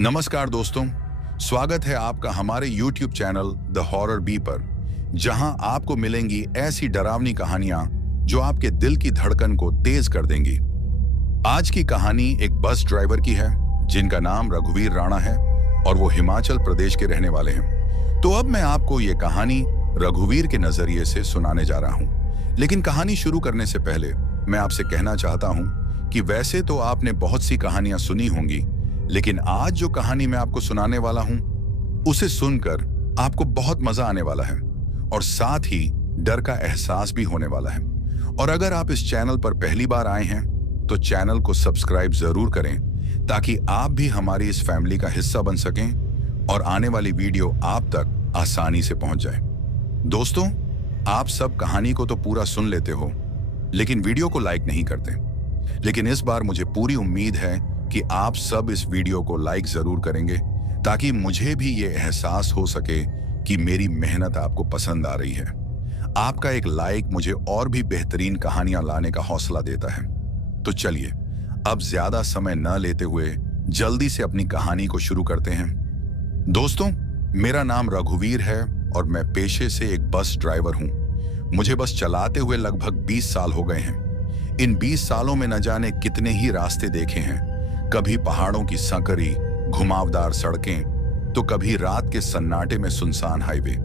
नमस्कार दोस्तों, स्वागत है आपका हमारे YouTube channel the horror B पर, जहां आपको मिलेंगी ऐसी डरावनी कहानियां जो आपके दिल की धड़कन को तेज कर देंगी। आज की कहानी एक बस ड्राइवर की है जिनका नाम रघुवीर राणा है और वो हिमाचल प्रदेश के रहने वाले हैं। तो अब मैं आपको ये कहानी रघुवीर के नजरिए से सुनाने जा रहा हूँ। लेकिन कहानी शुरू करने से पहले मैं आपसे कहना चाहता हूँ कि वैसे तो आपने बहुत सी कहानियां सुनी होंगी, लेकिन आज जो कहानी मैं आपको सुनाने वाला हूं उसे सुनकर आपको बहुत मजा आने वाला है और साथ ही डर का एहसास भी होने वाला है। और अगर आप इस चैनल पर पहली बार आए हैं तो चैनल को सब्सक्राइब जरूर करें ताकि आप भी हमारी इस फैमिली का हिस्सा बन सकें और आने वाली वीडियो आप तक आसानी से पहुंच जाए। दोस्तों, आप सब कहानी को तो पूरा सुन लेते हो लेकिन वीडियो को लाइक नहीं करते। लेकिन इस बार मुझे पूरी उम्मीद है कि आप सब इस वीडियो को लाइक जरूर करेंगे ताकि मुझे भी ये एहसास हो सके कि मेरी मेहनत आपको पसंद आ रही है। आपका एक लाइक मुझे और भी बेहतरीन कहानियां लाने का हौसला देता है। तो चलिए अब ज्यादा समय न लेते हुए जल्दी से अपनी कहानी को शुरू करते हैं। दोस्तों, मेरा नाम रघुवीर है और मैं पेशे से एक बस ड्राइवर हूं। मुझे बस चलाते हुए लगभग 20 साल हो गए हैं। इन 20 सालों में न जाने कितने ही रास्ते देखे हैं। कभी पहाड़ों की संकरी घुमावदार सड़कें तो कभी रात के सन्नाटे में सुनसान हाईवे।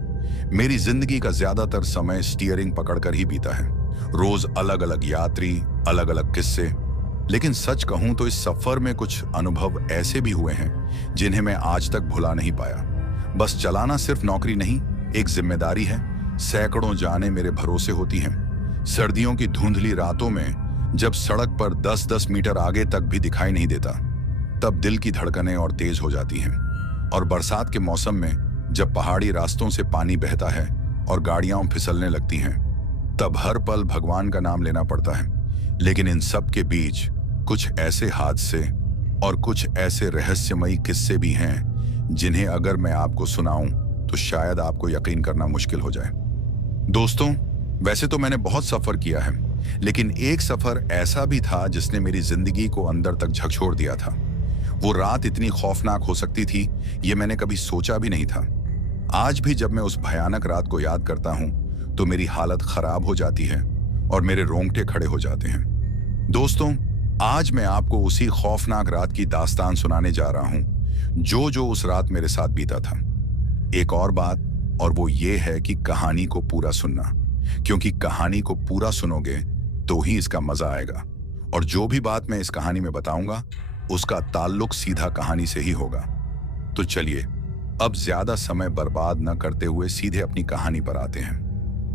मेरी जिंदगी का ज्यादातर समय स्टीयरिंग पकड़कर ही बीता है। रोज अलग अलग यात्री, अलग अलग किस्से। लेकिन सच कहूं तो इस सफर में कुछ अनुभव ऐसे भी हुए हैं जिन्हें मैं आज तक भुला नहीं पाया। बस चलाना सिर्फ नौकरी नहीं, एक जिम्मेदारी है। सैकड़ों जानें मेरे भरोसे होती हैं। सर्दियों की धुंधली रातों में जब सड़क पर 10-10 मीटर आगे तक भी दिखाई नहीं देता, तब दिल की धड़कनें और तेज हो जाती हैं। और बरसात के मौसम में जब पहाड़ी रास्तों से पानी बहता है और गाड़ियां फिसलने लगती हैं, तब हर पल भगवान का नाम लेना पड़ता है। लेकिन इन सब के बीच कुछ ऐसे हादसे और कुछ ऐसे रहस्यमयी किस्से भी हैं जिन्हें अगर मैं आपको सुनाऊं तो शायद आपको यकीन करना मुश्किल हो जाए। दोस्तों, वैसे तो मैंने बहुत सफर किया है, लेकिन एक सफर ऐसा भी था जिसने मेरी जिंदगी को अंदर तक झकझोर दिया था। वो रात इतनी खौफनाक हो सकती थी ये मैंने कभी सोचा भी नहीं था। आज भी जब मैं उस भयानक रात को याद करता हूं तो मेरी हालत खराब हो जाती है और मेरे रोंगटे खड़े हो जाते हैं। दोस्तों, आज मैं आपको उसी खौफनाक रात की दास्तान सुनाने जा रहा हूं जो उस रात मेरे साथ बीता था। एक और बात, और वो ये है कि कहानी को पूरा सुनना, क्योंकि कहानी को पूरा सुनोगे तो ही इसका मजा आएगा। और जो भी बात मैं इस कहानी में बताऊंगा उसका ताल्लुक सीधा कहानी से ही होगा। तो चलिए अब ज्यादा समय बर्बाद न करते हुए सीधे अपनी कहानी पर आते हैं।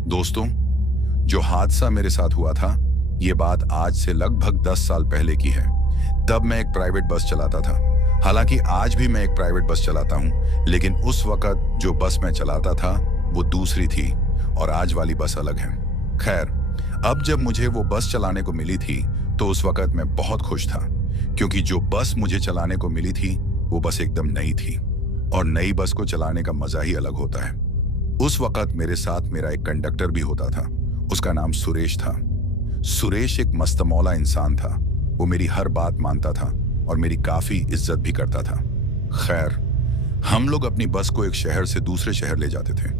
दोस्तों, जो हादसा मेरे साथ हुआ था ये बात आज से लगभग 10 साल पहले की है। तब मैं एक प्राइवेट बस चलाता था। हालांकि आज भी मैं एक प्राइवेट बस चलाता हूं, लेकिन उस वक्त जो बस मैं चलाता था वो दूसरी थी और आज वाली बस अलग है। खैर, अब जब मुझे वो बस चलाने को मिली थी तो उस वक्त मैं बहुत खुश था, क्योंकि जो बस मुझे चलाने को मिली थी वो बस एकदम नई थी और नई बस को चलाने का मजा ही अलग होता है। उस वक्त मेरे साथ मेरा एक कंडक्टर भी होता था। उसका नाम सुरेश था। सुरेश एक मस्तमौला इंसान था। वो मेरी हर बात मानता था और मेरी काफी इज्जत भी करता था। खैर, हम लोग अपनी बस को एक शहर से दूसरे शहर ले जाते थे।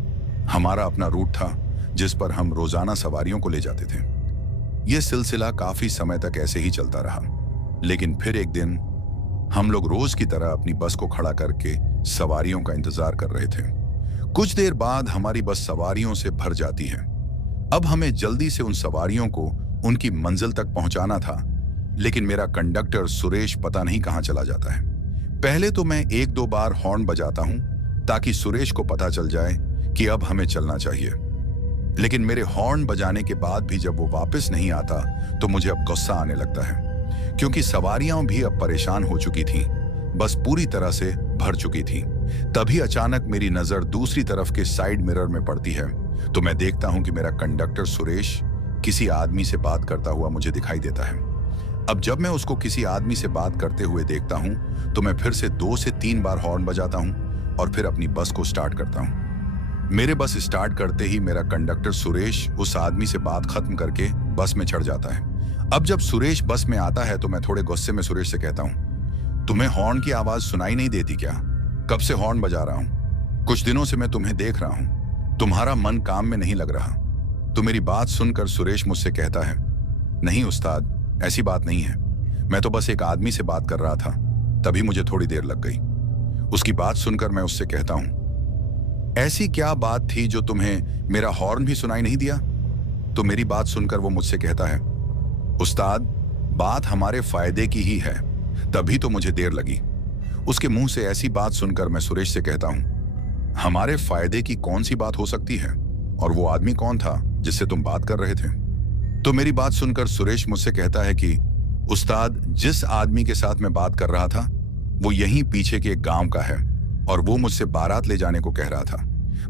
हमारा अपना रूट था जिस पर हम रोजाना सवारियों को ले जाते थे। यह सिलसिला काफी समय तक ऐसे ही चलता रहा, लेकिन फिर एक दिन हम लोग रोज की तरह अपनी बस को खड़ा करके सवारियों का इंतजार कर रहे थे। कुछ देर बाद हमारी बस सवारियों से भर जाती है। अब हमें जल्दी से उन सवारियों को उनकी मंजिल तक पहुंचाना था, लेकिन मेरा कंडक्टर सुरेश पता नहीं कहां चला जाता है। पहले तो मैं 1-2 बार हॉर्न बजाता हूं ताकि सुरेश को पता चल जाए कि अब हमें चलना चाहिए। लेकिन मेरे हॉर्न बजाने के बाद भी जब वो वापस नहीं आता तो मुझे अब गुस्सा आने लगता है, क्योंकि सवारियां भी अब परेशान हो चुकी थीं। बस पूरी तरह से भर चुकी थी। तभी अचानक मेरी नजर दूसरी तरफ के साइड मिरर में पड़ती है तो मैं देखता हूं कि मेरा कंडक्टर सुरेश किसी आदमी से बात करता हुआ मुझे दिखाई देता है। अब जब मैं उसको किसी आदमी से बात करते हुए देखता हूं तो मैं फिर से 2 से 3 बार हॉर्न बजाता हूं और फिर अपनी बस को स्टार्ट करता हूं। मेरे बस स्टार्ट करते ही मेरा कंडक्टर सुरेश उस आदमी से बात खत्म करके बस में चढ़ जाता है। अब जब सुरेश बस में आता है तो मैं थोड़े गुस्से में सुरेश से कहता हूं, तुम्हें हॉर्न की आवाज सुनाई नहीं देती क्या? कब से हॉर्न बजा रहा हूं। कुछ दिनों से मैं तुम्हें देख रहा हूं, तुम्हारा मन काम में नहीं लग रहा। तो मेरी बात सुनकर सुरेश मुझसे कहता है, नहीं उस्ताद, ऐसी बात नहीं है। मैं तो बस एक आदमी से बात कर रहा था, तभी मुझे थोड़ी देर लग गई। उसकी बात सुनकर मैं उससे कहता हूं, ऐसी क्या बात थी जो तुम्हें मेरा हॉर्न भी सुनाई नहीं दिया? तो मेरी बात सुनकर वो मुझसे कहता है, उस्ताद, बात हमारे फायदे की ही है, तभी तो मुझे देर लगी। उसके मुंह से ऐसी बात सुनकर मैं सुरेश से कहता हूं, हमारे फायदे की कौन सी बात हो सकती है? और वो आदमी कौन था जिससे तुम बात कर रहे थे? तो मेरी बात सुनकर सुरेश मुझसे कहता है कि उस्ताद, जिस आदमी के साथ मैं बात कर रहा था वो यहीं पीछे के एक गांव का है और वो मुझसे बारात ले जाने को कह रहा था।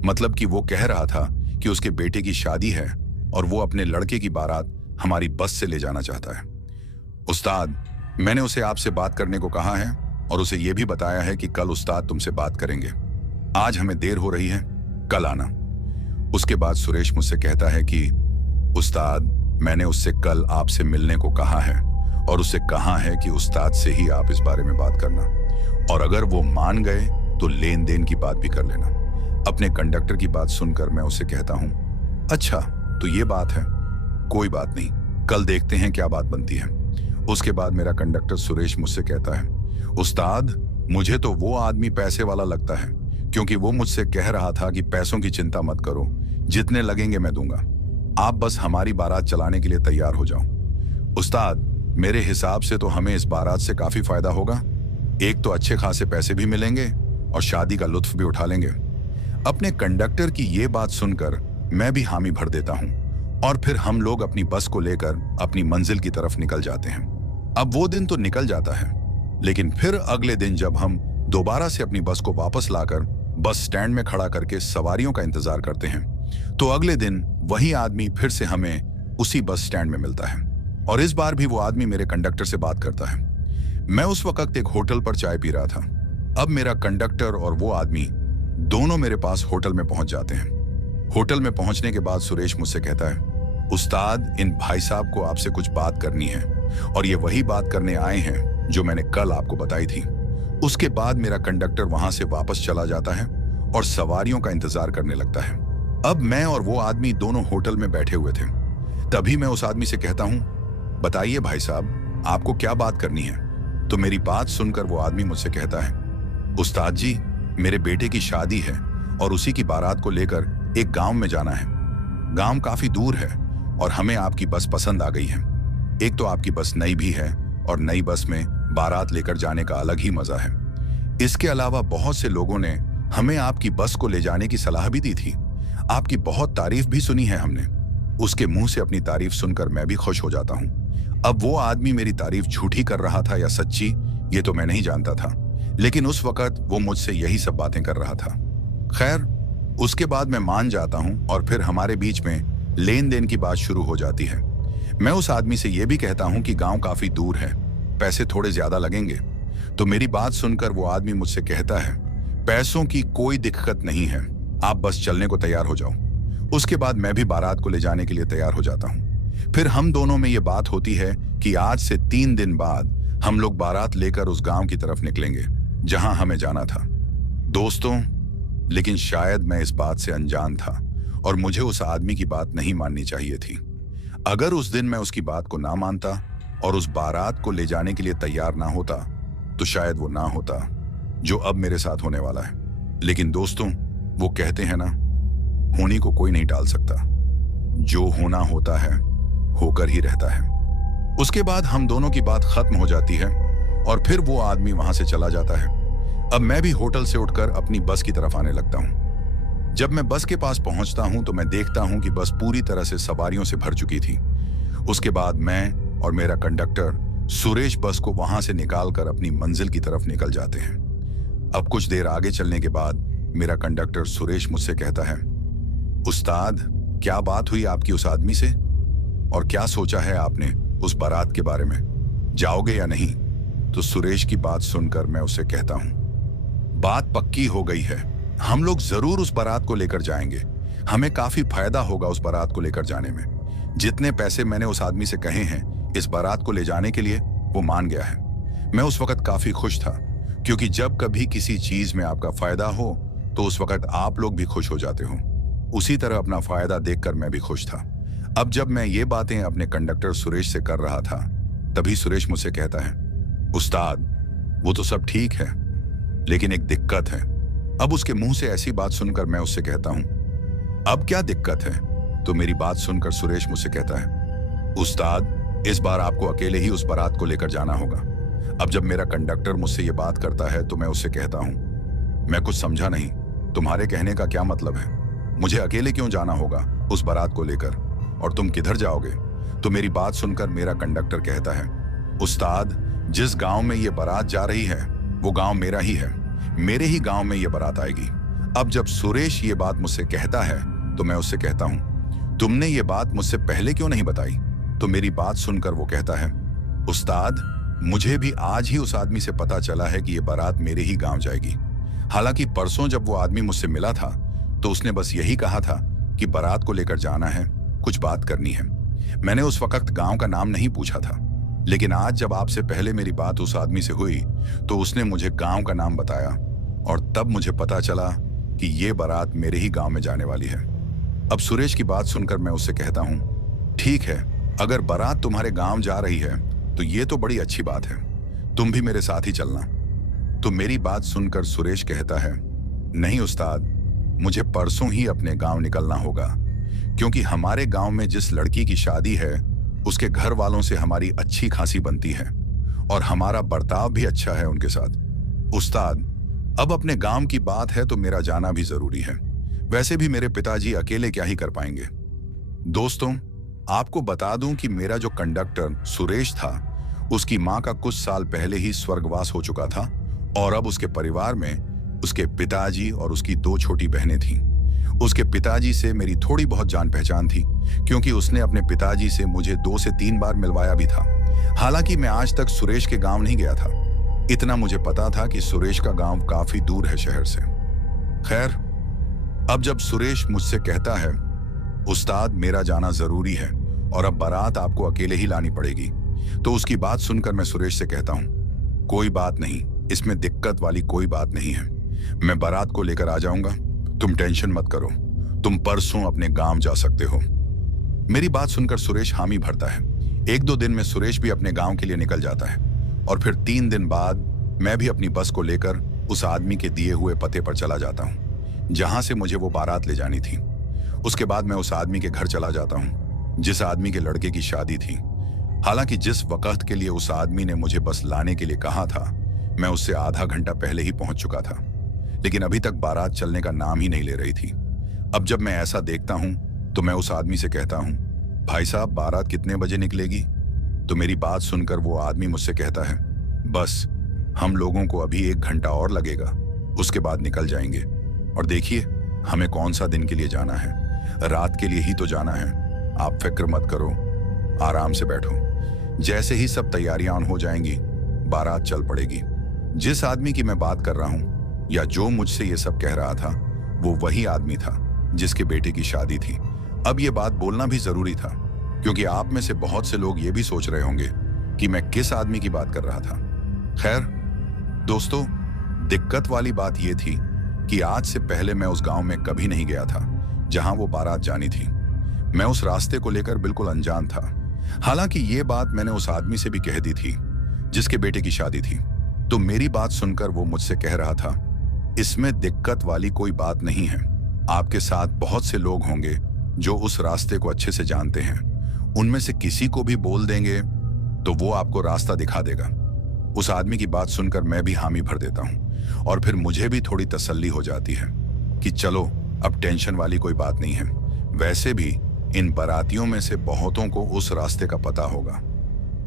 मतलब कि वो कह रहा था कि उसके बेटे की शादी है और वो अपने लड़के की बारात हमारी बस से ले जाना चाहता है। उस्ताद, मैंने उसे आपसे बात करने को कहा है और उसे ये भी बताया है कि कल उस्ताद तुमसे बात करेंगे। आज हमें देर हो रही है, कल आना। उसके बाद सुरेश मुझसे कहता है कि उस्ताद, मैंने उससे कल आपसे मिलने को कहा है और उससे कहा है कि उस्ताद से ही आप इस बारे में बात करना, और अगर वो मान गए तो लेन देन की बात भी कर लेना। अपने कंडक्टर की बात सुनकर मैं उससे कहता हूं, अच्छा तो ये बात है, कोई बात नहीं, कल देखते हैं क्या बात बनती है। उसके बाद मेरा कंडक्टर सुरेश मुझसे कहता है, उस्ताद, मुझे तो वो आदमी पैसे वाला लगता है, क्योंकि वो मुझसे कह रहा था कि पैसों की चिंता मत करो, जितने लगेंगे मैं दूंगा, आप बस हमारी बारात चलाने के लिए तैयार हो जाओ। उस्ताद, मेरे हिसाब से तो हमें इस बारात से काफी फायदा होगा। एक तो अच्छे खासे पैसे भी मिलेंगे और शादी का लुत्फ भी उठा लेंगे। अपने कंडक्टर की ये बात सुनकर मैं भी हामी भर देता हूं और फिर हम लोग अपनी बस को लेकर अपनी मंजिल की तरफ निकल जाते हैं। अब वो दिन तो निकल जाता है, लेकिन फिर अगले दिन जब हम दोबारा से अपनी बस को वापस लाकर बस स्टैंड में खड़ा करके सवारियों का इंतजार करते हैं, तो अगले दिन वही आदमी फिर से हमें उसी बस स्टैंड में मिलता है और इस बार भी वो आदमी मेरे कंडक्टर से बात करता है। मैं उस वक्त एक होटल पर चाय पी रहा था। अब मेरा कंडक्टर और वो आदमी दोनों मेरे पास होटल में पहुंच जाते हैं। होटल में पहुंचने के बाद सुरेश मुझसे कहता है, उस्ताद, इन भाई साहब को आपसे कुछ बात करनी है और ये वही बात करने आए हैं जो मैंने कल आपको बताई थी। उसके बाद मेरा कंडक्टर वहां से वापस चला जाता है और सवारियों का इंतजार करने लगता है। अब मैं और वो आदमी दोनों होटल में बैठे हुए थे। तभी मैं उस आदमी से कहता हूं, बताइए भाई साहब, आपको क्या बात करनी है? तो मेरी बात सुनकर वो आदमी मुझसे कहता है, उस्ताद जी, मेरे बेटे की शादी है और उसी की बारात को लेकर एक गांव में जाना है। गांव काफी दूर है और हमें आपकी बस पसंद आ गई है। एक तो आपकी बस नई भी है और नई बस में बारात लेकर जाने का अलग ही मजा है। इसके अलावा बहुत से लोगों ने हमें आपकी बस को ले जाने की सलाह भी दी थी। आपकी बहुत तारीफ भी सुनी है हमने। उसके मुंह से अपनी तारीफ सुनकर मैं भी खुश हो जाता हूं। अब वो आदमी मेरी तारीफ झूठी कर रहा था या सच्ची, ये तो मैं नहीं जानता था, लेकिन उस वक्त वो मुझसे यही सब बातें कर रहा था। खैर, उसके बाद मैं मान जाता हूं और फिर हमारे बीच में लेन देन की बात शुरू हो जाती है। मैं उस आदमी से यह भी कहता हूं कि गांव काफी दूर है, पैसे थोड़े ज्यादा लगेंगे। तो मेरी बात सुनकर वो आदमी मुझसे कहता है, पैसों की कोई दिक्कत नहीं है, आप बस चलने को तैयार हो जाओ। उसके बाद मैं भी बारात को ले जाने के लिए तैयार हो जाता हूं। फिर हम दोनों में ये बात होती है कि आज से 3 दिन बाद हम लोग बारात लेकर उस गांव की तरफ निकलेंगे जहां हमें जाना था। दोस्तों, लेकिन शायद मैं इस बात से अनजान था और मुझे उस आदमी की बात नहीं माननी चाहिए थी। अगर उस दिन मैं उसकी बात को ना मानता और उस बारात को ले जाने के लिए तैयार ना होता, तो शायद वो ना होता जो अब मेरे साथ होने वाला है। लेकिन दोस्तों, वो कहते हैं ना, होने को कोई नहीं टाल सकता, जो होना होता है होकर ही रहता है। उसके बाद हम दोनों की बात खत्म हो जाती है और फिर वो आदमी वहां से चला जाता है। अब मैं भी होटल से उठकर अपनी बस की तरफ आने लगता हूं। जब मैं बस के पास पहुंचता हूं तो मैं देखता हूं कि बस पूरी तरह से सवारियों से भर चुकी थी। उसके बाद मैं और मेरा कंडक्टर सुरेश बस को वहां से निकालकर अपनी मंजिल की तरफ निकल जाते हैं। अब कुछ देर आगे चलने के बाद मेरा कंडक्टर सुरेश मुझसे कहता है, उस्ताद, क्या बात हुई आपकी उस आदमी से और क्या सोचा है आपने उस बारात के बारे में, जाओगे या नहीं? तो सुरेश की बात सुनकर मैं उससे कहता हूं, बात पक्की हो गई है, हम लोग जरूर उस बारात को लेकर जाएंगे। हमें काफी फायदा होगा उस बारात को लेकर जाने में। जितने पैसे मैंने उस आदमी से कहे हैं इस बारात को ले जाने के लिए, वो मान गया है। मैं उस वक्त काफी खुश था, क्योंकि जब कभी किसी चीज में आपका फायदा हो तो उस वक्त आप लोग भी खुश हो जाते हो। उसी तरह अपना फायदा देखकर मैं भी खुश था। अब जब मैं ये बातें अपने कंडक्टर सुरेश से कर रहा था, तभी सुरेश मुझसे कहता है, उस्ताद वो तो सब ठीक है, लेकिन एक दिक्कत है। अब उसके मुंह से ऐसी बात सुनकर मैं उससे कहता हूं, अब क्या दिक्कत है? तो मेरी बात सुनकर सुरेश मुझसे कहता है, उस्ताद इस बार आपको अकेले ही उस बारात को लेकर जाना होगा। अब जब मेरा कंडक्टर मुझसे ये बात करता है तो मैं उससे कहता हूं, मैं कुछ समझा नहीं, तुम्हारे कहने का क्या मतलब है? मुझे अकेले क्यों जाना होगा उस बारात को लेकर, और तुम किधर जाओगे? तो मेरी बात सुनकर मेरा कंडक्टर कहता है, उस्ताद जिस गांव में ये बारात जा रही है वो गांव मेरा ही है, मेरे ही गांव में ये बारात आएगी। अब जब सुरेश ये बात मुझसे कहता है तो मैं उससे कहता हूं, तुमने ये बात मुझसे पहले क्यों नहीं बताई? तो मेरी बात सुनकर वो कहता है, उस्ताद मुझे भी आज ही उस आदमी से पता चला है कि ये बारात मेरे ही गांव जाएगी। हालांकि परसों जब वो आदमी मुझसे मिला था तो उसने बस यही कहा था कि बारात को लेकर जाना है, कुछ बात करनी है। मैंने उस वक्त गांव का नाम नहीं पूछा था, लेकिन आज जब आपसे पहले मेरी बात उस आदमी से हुई तो उसने मुझे गांव का नाम बताया, और तब मुझे पता चला कि ये बारात मेरे ही गांव में जाने वाली है। अब सुरेश की बात सुनकर मैं उससे कहता हूं, ठीक है, अगर बारात तुम्हारे गांव जा रही है तो ये तो बड़ी अच्छी बात है, तुम भी मेरे साथ ही चलना। तो मेरी बात सुनकर सुरेश कहता है, नहीं उस्ताद, मुझे परसों ही अपने गांव निकलना होगा, क्योंकि हमारे गांव में जिस लड़की की शादी है उसके घर वालों से हमारी अच्छी खासी बनती है और हमारा बर्ताव भी अच्छा है उनके साथ। उस्ताद अब अपने गांव की बात है तो मेरा जाना भी जरूरी है, वैसे भी मेरे पिताजी अकेले क्या ही कर पाएंगे। दोस्तों आपको बता दूं कि मेरा जो कंडक्टर सुरेश था उसकी मां का कुछ साल पहले ही स्वर्गवास हो चुका था, और अब उसके परिवार में उसके पिताजी और उसकी 2 छोटी बहनें थीं। उसके पिताजी से मेरी थोड़ी बहुत जान पहचान थी, क्योंकि उसने अपने पिताजी से मुझे 2 से 3 बार मिलवाया भी था। हालांकि मैं आज तक सुरेश के गांव नहीं गया था, इतना मुझे पता था कि सुरेश का गांव काफी दूर है शहर से। खैर अब जब सुरेश मुझसे कहता है, उस्ताद मेरा जाना जरूरी है और अब बारात आपको अकेले ही लानी पड़ेगी, तो उसकी बात सुनकर मैं सुरेश से कहता हूं, कोई बात नहीं, इसमें दिक्कत वाली कोई बात नहीं है, मैं बारात को लेकर आ जाऊंगा, तुम टेंशन मत करो, तुम परसों अपने गांव जा सकते हो। मेरी बात सुनकर सुरेश हामी भरता है। 1-2 दिन में सुरेश भी अपने गांव के लिए निकल जाता है, और फिर 3 दिन बाद मैं भी अपनी बस को लेकर उस आदमी के दिए हुए पते पर चला जाता हूं, जहां से मुझे वो बारात ले जानी थी। उसके बाद मैं उस आदमी के घर चला जाता हूं जिस आदमी के लड़के की शादी थी। हालांकि जिस वक्त के लिए उस आदमी ने मुझे बस लाने के लिए कहा था, मैं उससे आधा घंटा पहले ही पहुंच चुका था, लेकिन अभी तक बारात चलने का नाम ही नहीं ले रही थी। अब जब मैं ऐसा देखता हूं तो मैं उस आदमी से कहता हूं, भाई साहब बारात कितने बजे निकलेगी? तो मेरी बात सुनकर वो आदमी मुझसे कहता है, बस हम लोगों को अभी 1 घंटा और लगेगा, उसके बाद निकल जाएंगे। और देखिए हमें कौन सा दिन के लिए जाना है, रात के लिए ही तो जाना है, आप फिक्र मत करो, आराम से बैठो। जैसे ही सब तैयारियां हो जाएंगी बारात चल पड़ेगी। जिस आदमी की मैं बात कर रहा हूं, या जो मुझसे ये सब कह रहा था, वो वही आदमी था जिसके बेटे की शादी थी। अब ये बात बोलना भी जरूरी था, क्योंकि आप में से बहुत से लोग ये भी सोच रहे होंगे कि मैं किस आदमी की बात कर रहा था। खैर दोस्तों, दिक्कत वाली बात ये थी कि आज से पहले मैं उस गांव में कभी नहीं गया था जहां वो बारात जानी थी। मैं उस रास्ते को लेकर बिल्कुल अनजान था। हालांकि ये बात मैंने उस आदमी से भी कह दी थी जिसके बेटे की शादी थी। तो मेरी बात सुनकर वो मुझसे कह रहा था, इसमें दिक्कत वाली कोई बात नहीं है, आपके साथ बहुत से लोग होंगे जो उस रास्ते को अच्छे से जानते हैं, उनमें से किसी को भी बोल देंगे तो वो आपको रास्ता दिखा देगा। उस आदमी की बात सुनकर मैं भी हामी भर देता हूं, और फिर मुझे भी थोड़ी तसल्ली हो जाती है कि चलो अब टेंशन वाली कोई बात नहीं है। वैसे भी इन बारातियों में से बहुतों को उस रास्ते का पता होगा,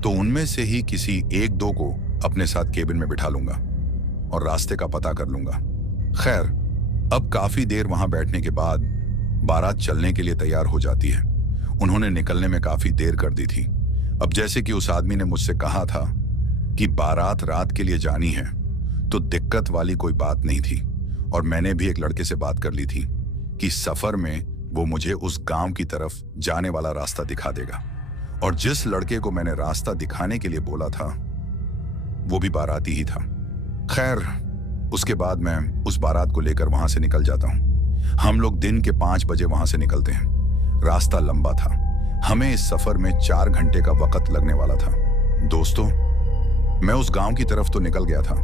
तो उनमें से ही किसी 1-2 को अपने साथ केबिन में बिठा लूंगा और रास्ते का पता कर लूंगा। खैर अब काफी देर वहां बैठने के बाद बारात चलने के लिए तैयार हो जाती है। उन्होंने निकलने में काफी देर कर दी थी। अब जैसे कि उस आदमी ने मुझसे कहा था कि बारात रात के लिए जानी है, तो दिक्कत वाली कोई बात नहीं थी, और मैंने भी एक लड़के से बात कर ली थी कि सफर में वो मुझे उस गांव की तरफ जाने वाला रास्ता दिखा देगा। और जिस लड़के को मैंने रास्ता दिखाने के लिए बोला था, वो भी बाराती ही था। खैर, उसके बाद मैं उस बारात को लेकर वहां से निकल जाता हूं। हम लोग दिन के 5 बजे वहां से निकलते हैं। रास्ता लंबा था, हमें इस सफर में 4 घंटे का वक्त लगने वाला था। दोस्तों, मैं उस गांव की तरफ तो निकल गया था,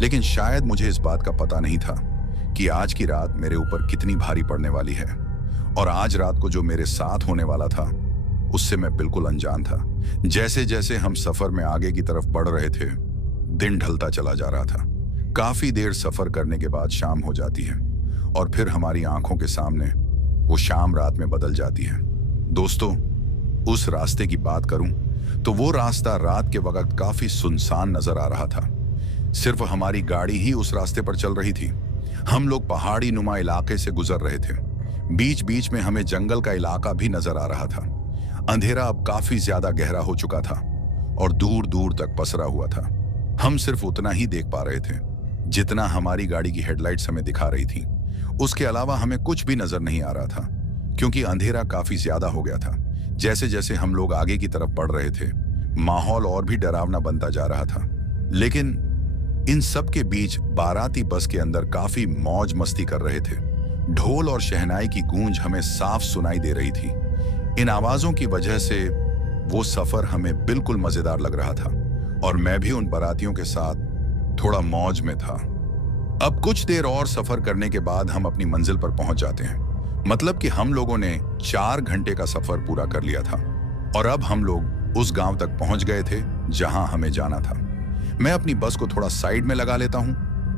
लेकिन शायद मुझे इस बात का पता नहीं था कि आज की रात मेरे ऊपर कितनी भारी पड़ने वाली है। और आज रात को जो मेरे साथ होने वाला था, उससे मैं बिल्कुल अनजान था। जैसे जैसे हम सफर में आगे की तरफ बढ़ रहे थे, दिन ढलता चला जा रहा था। काफी देर सफर करने के बाद शाम हो जाती है और फिर हमारी आंखों के सामने वो शाम रात में बदल जाती है। दोस्तों, उस रास्ते की बात करूं तो वो रास्ता रात के वक्त काफी सुनसान नजर आ रहा था। सिर्फ हमारी गाड़ी ही उस रास्ते पर चल रही थी। हम लोग पहाड़ी नुमा इलाके से गुजर रहे थे। बीच बीच में हमें जंगल का इलाका भी नजर आ रहा था। अंधेरा अब काफी ज्यादा गहरा हो चुका था और दूर दूर तक पसरा हुआ था। हम सिर्फ उतना ही देख पा रहे थे जितना हमारी गाड़ी की हेडलाइट्स हमें दिखा रही थी। उसके अलावा हमें कुछ भी नजर नहीं आ रहा था, क्योंकि अंधेरा काफी ज्यादा हो गया था। जैसे जैसे हम लोग आगे की तरफ बढ़ रहे थे, माहौल और भी डरावना बनता जा रहा था। लेकिन इन सब के बीच बाराती बस के अंदर काफी मौज मस्ती कर रहे थे। ढोल और शहनाई की गूंज हमें साफ सुनाई दे रही थी। इन आवाजों की वजह से वो सफर हमें बिल्कुल मजेदार लग रहा था और मैं भी उन बारातियों के साथ थोड़ा मौज में था। अब कुछ देर और सफर करने के बाद हम अपनी मंजिल पर पहुंच जाते हैं। मतलब कि हम लोगों ने 4 घंटे का सफर पूरा कर लिया था और अब हम लोग उस गांव तक पहुंच गए थे जहां हमें जाना था। मैं अपनी बस को थोड़ा साइड में लगा लेता हूं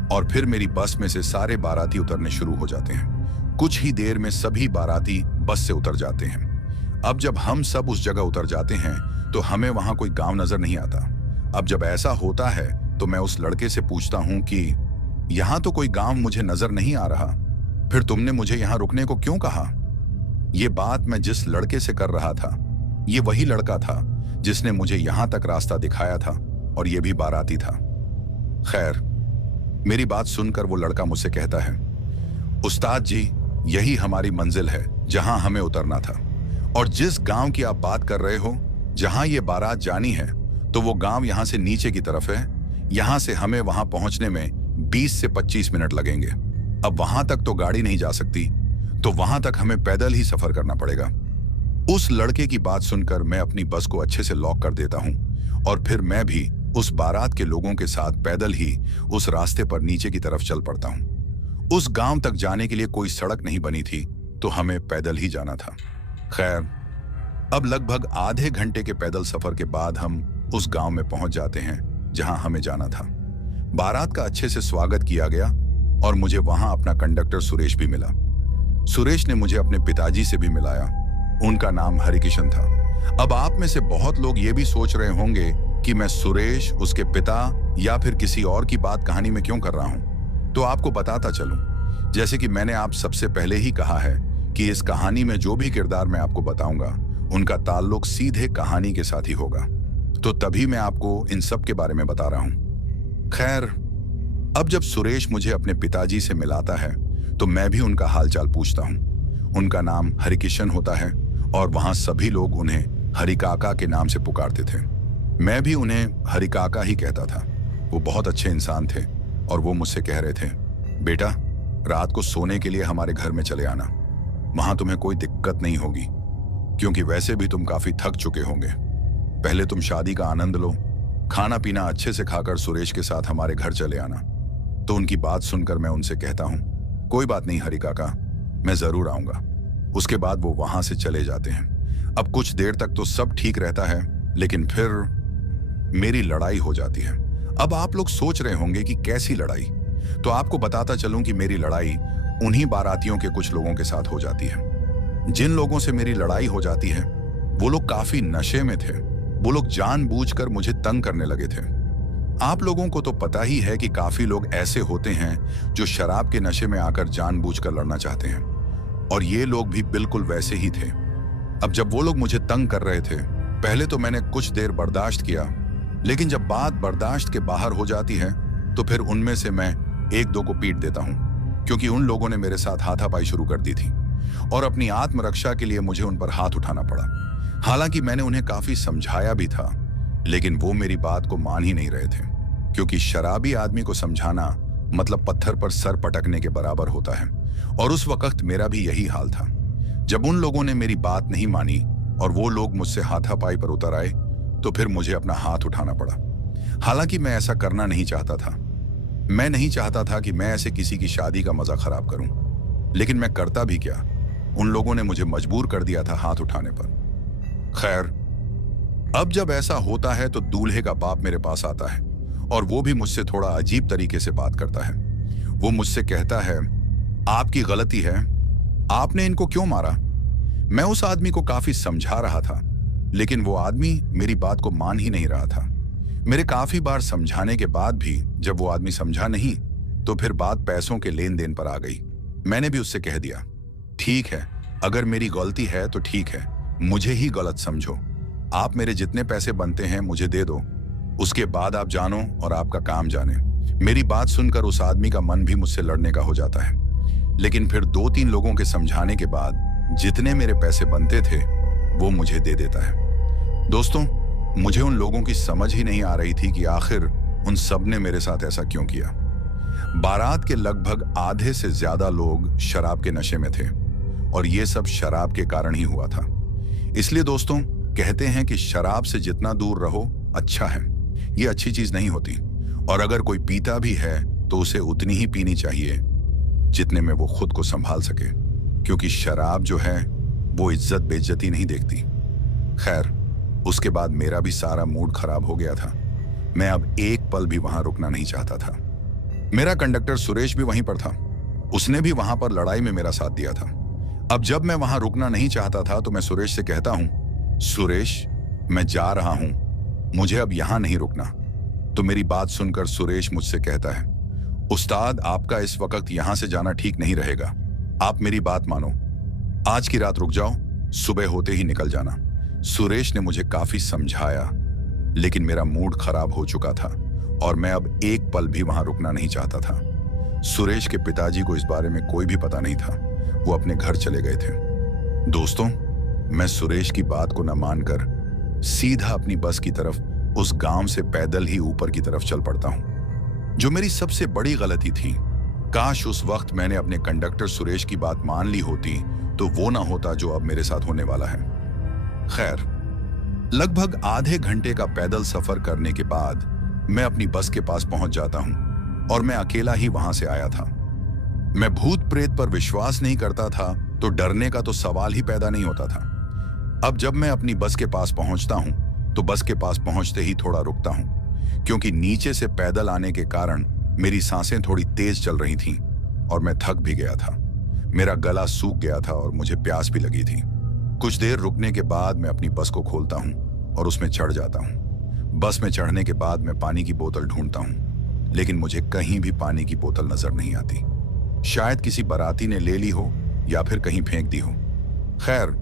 और फिर मेरी बस में से सारे बाराती उतरने शुरू हो जाते हैं। कुछ ही देर में सभी बाराती बस से उतर जाते हैं। अब जब हम सब उस जगह उतर जाते हैं तो हमें वहां कोई गांव नजर नहीं आता। अब जब ऐसा होता है तो मैं उस लड़के से पूछता हूं कि यहां तो कोई गांव मुझे नजर नहीं आ रहा, फिर तुमने मुझे यहां रुकने को क्यों कहा? ये बात मैं जिस लड़के से कर रहा था, ये वही लड़का था जिसने मुझे यहां तक रास्ता दिखाया था और ये भी बाराती था। खैर, मेरी बात सुनकर वो लड़का मुझसे कहता है, उस्ताद जी, यही हमारी मंजिल है जहां हमें उतरना था। और जिस गांव की आप बात कर रहे हो, जहां ये बारात जानी है, तो वो गांव यहां से नीचे की तरफ है। यहां से हमें वहां पहुंचने में 20 से 25 मिनट लगेंगे। अब वहां तक तो गाड़ी नहीं जा सकती, तो वहां तक हमें पैदल ही सफर करना पड़ेगा। उस लड़के की बात सुनकर मैं अपनी बस को अच्छे से लॉक कर देता हूं और फिर मैं भी उस बारात के लोगों के साथ पैदल ही उस रास्ते पर नीचे की तरफ चल पड़ता हूं। उस गांव तक जाने के लिए कोई सड़क नहीं बनी थी, तो हमें पैदल ही जाना था। खैर, अब लगभग आधे घंटे के पैदल सफर के बाद हम उस गांव में पहुंच जाते हैं जहां हमें जाना था। बारात का अच्छे से स्वागत किया गया और मुझे वहां अपना कंडक्टर सुरेश भी मिला। सुरेश ने मुझे अपने पिताजी से भी मिलाया। उनका नाम हरिकिशन था। अब आप में से बहुत लोग ये भी सोच रहे होंगे कि मैं सुरेश, उसके पिता या फिर किसी और की बात कहानी में क्यों कर रहा हूं। तो आपको बताता चलूं, जैसे कि मैंने आप सबसे पहले ही कहा है कि इस कहानी में जो भी किरदार मैं आपको बताऊंगा, उनका ताल्लुक सीधे कहानी के साथ ही होगा। तो तभी मैं आपको इन सब के बारे में बता रहा हूं। खैर, अब जब सुरेश मुझे अपने पिताजी से मिलाता है तो मैं भी उनका हालचाल पूछता हूं। उनका नाम हरिकिशन होता है और वहां सभी लोग उन्हें हरिकाका के नाम से पुकारते थे। मैं भी उन्हें हरिकाका ही कहता था। वो बहुत अच्छे इंसान थे और वो मुझसे कह रहे थे, बेटा, रात को सोने के लिए हमारे घर में चले आना। वहां तुम्हें कोई दिक्कत नहीं होगी, क्योंकि वैसे भी तुम काफी थक चुके होंगे। पहले तुम शादी का आनंद लो, खाना पीना अच्छे से खाकर सुरेश के साथ हमारे घर चले आना। तो उनकी बात सुनकर मैं उनसे कहता हूं, कोई बात नहीं हरिकाका, मैं जरूर आऊंगा। उसके बाद वो वहां से चले जाते हैं। अब कुछ देर तक तो सब ठीक रहता है, लेकिन फिर मेरी लड़ाई हो जाती है। अब आप लोग सोच रहे होंगे कि कैसी लड़ाई, तो आपको बताता चलूं कि मेरी लड़ाई उन्हीं बारातियों के कुछ लोगों के साथ हो जाती है। जिन लोगों से मेरी लड़ाई हो जाती है, वो लोग काफी नशे में थे। वो लोग जानबूझकर मुझे तंग करने लगे थे। आप लोगों को तो पता ही है कि काफी लोग ऐसे होते हैं जो शराब के नशे में आकर जानबूझकर लड़ना चाहते हैं, और ये लोग भी बिल्कुल वैसे ही थे। अब जब वो लोग मुझे तंग कर रहे थे, पहले तो मैंने कुछ देर बर्दाश्त किया, लेकिन जब बात बर्दाश्त के बाहर हो जाती है तो फिर उनमें से मैं एक दो को पीट देता हूं, क्योंकि उन लोगों ने मेरे साथ हाथापाई शुरू कर दी थी और अपनी आत्मरक्षा के लिए मुझे उन पर हाथ उठाना पड़ा। हालांकि मैंने उन्हें काफी समझाया भी था, लेकिन वो मेरी बात को मान ही नहीं रहे थे। क्योंकि शराबी आदमी को समझाना मतलब पत्थर पर सर पटकने के बराबर होता है। और उस वक्त मेरा भी यही हाल था। जब उन लोगों ने मेरी बात नहीं मानी और वो लोग मुझसे हाथापाई पर उतर आए, तो फिर मुझे अपना हाथ उठाना पड़ा। हालांकि मैं ऐसा करना नहीं चाहता था। मैं नहीं चाहता था कि मैं ऐसे किसी की शादी का मजा खराब करूं, लेकिन मैं करता भी क्या। उन लोगों ने मुझे मजबूर कर दिया था हाथ उठाने पर। खैर, अब जब ऐसा होता है तो दूल्हे का बाप मेरे पास आता है और वो भी मुझसे थोड़ा अजीब तरीके से बात करता है। वो मुझसे कहता है, आपकी गलती है, आपने इनको क्यों मारा। मैं उस आदमी को काफी समझा रहा था, लेकिन वो आदमी मेरी बात को मान ही नहीं रहा था। मेरे काफी बार समझाने के बाद भी जब वो आदमी समझा नहीं, तो फिर बात पैसों के लेन देन पर आ गई। मैंने भी उससे कह दिया, ठीक है, अगर मेरी गलती है तो ठीक है, मुझे ही गलत समझो। आप मेरे जितने पैसे बनते हैं मुझे दे दो, उसके बाद आप जानो और आपका काम जाने। मेरी बात सुनकर उस आदमी का मन भी मुझसे लड़ने का हो जाता है, लेकिन फिर 2-3 लोगों के समझाने के बाद जितने मेरे पैसे बनते थे वो मुझे दे देता है। दोस्तों, मुझे उन लोगों की समझ ही नहीं आ रही थी कि आखिर उन सब ने मेरे साथ ऐसा क्यों किया। बारात के लगभग आधे से ज्यादा लोग शराब के नशे में थे और ये सब शराब के कारण ही हुआ था। इसलिए दोस्तों, कहते हैं कि शराब से जितना दूर रहो अच्छा है। ये अच्छी चीज नहीं होती, और अगर कोई पीता भी है तो उसे उतनी ही पीनी चाहिए जितने में वो खुद को संभाल सके, क्योंकि शराब जो है वो इज्जत बेइज्जती नहीं देखती। खैर, उसके बाद मेरा भी सारा मूड खराब हो गया था। मैं अब एक पल भी वहां रुकना नहीं चाहता था। मेरा कंडक्टर सुरेश भी वहीं पर था। उसने भी वहां पर लड़ाई में मेरा साथ दिया था। अब जब मैं वहां रुकना नहीं चाहता था तो मैं सुरेश से कहता हूं, सुरेश, मैं जा रहा हूं, मुझे अब यहां नहीं रुकना। तो मेरी बात सुनकर सुरेश मुझसे कहता है, उस्ताद, आपका इस वक्त यहां से जाना ठीक नहीं रहेगा। आप मेरी बात मानो, आज की रात रुक जाओ, सुबह होते ही निकल जाना। सुरेश ने मुझे काफी समझाया, लेकिन मेरा मूड खराब हो चुका था और मैं अब एक पल भी वहां रुकना नहीं चाहता था। सुरेश के पिताजी को इस बारे में कोई भी पता नहीं था। वो अपने घर चले गए थे। दोस्तों, मैं सुरेश की बात को न मानकर सीधा अपनी बस की तरफ उस गांव से पैदल ही ऊपर की तरफ चल पड़ता हूं, जो मेरी सबसे बड़ी गलती थी। काश उस वक्त मैंने अपने कंडक्टर सुरेश की बात मान ली होती तो वो ना होता जो अब मेरे साथ होने वाला है। खैर, लगभग आधे घंटे का पैदल सफर करने के बाद मैं अपनी बस के पास पहुंच जाता हूं और मैं अकेला ही वहां से आया था। मैं भूत प्रेत पर विश्वास नहीं करता था, तो डरने का तो सवाल ही पैदा नहीं होता था। अब जब मैं अपनी बस के पास पहुंचता हूं तो बस के पास पहुंचते ही थोड़ा रुकता हूं, क्योंकि नीचे से पैदल आने के कारण मेरी सांसें थोड़ी तेज चल रही थीं और मैं थक भी गया था। मेरा गला सूख गया था और मुझे प्यास भी लगी थी। कुछ देर रुकने के बाद मैं अपनी बस को खोलता हूं और उसमें चढ़ जाता हूं। बस में चढ़ने के बाद मैं पानी की बोतल ढूंढता हूं, लेकिन मुझे कहीं भी पानी की बोतल नजर नहीं आती। शायद किसी बाराती ने ले ली हो या फिर कहीं फेंक दी हो। खैर,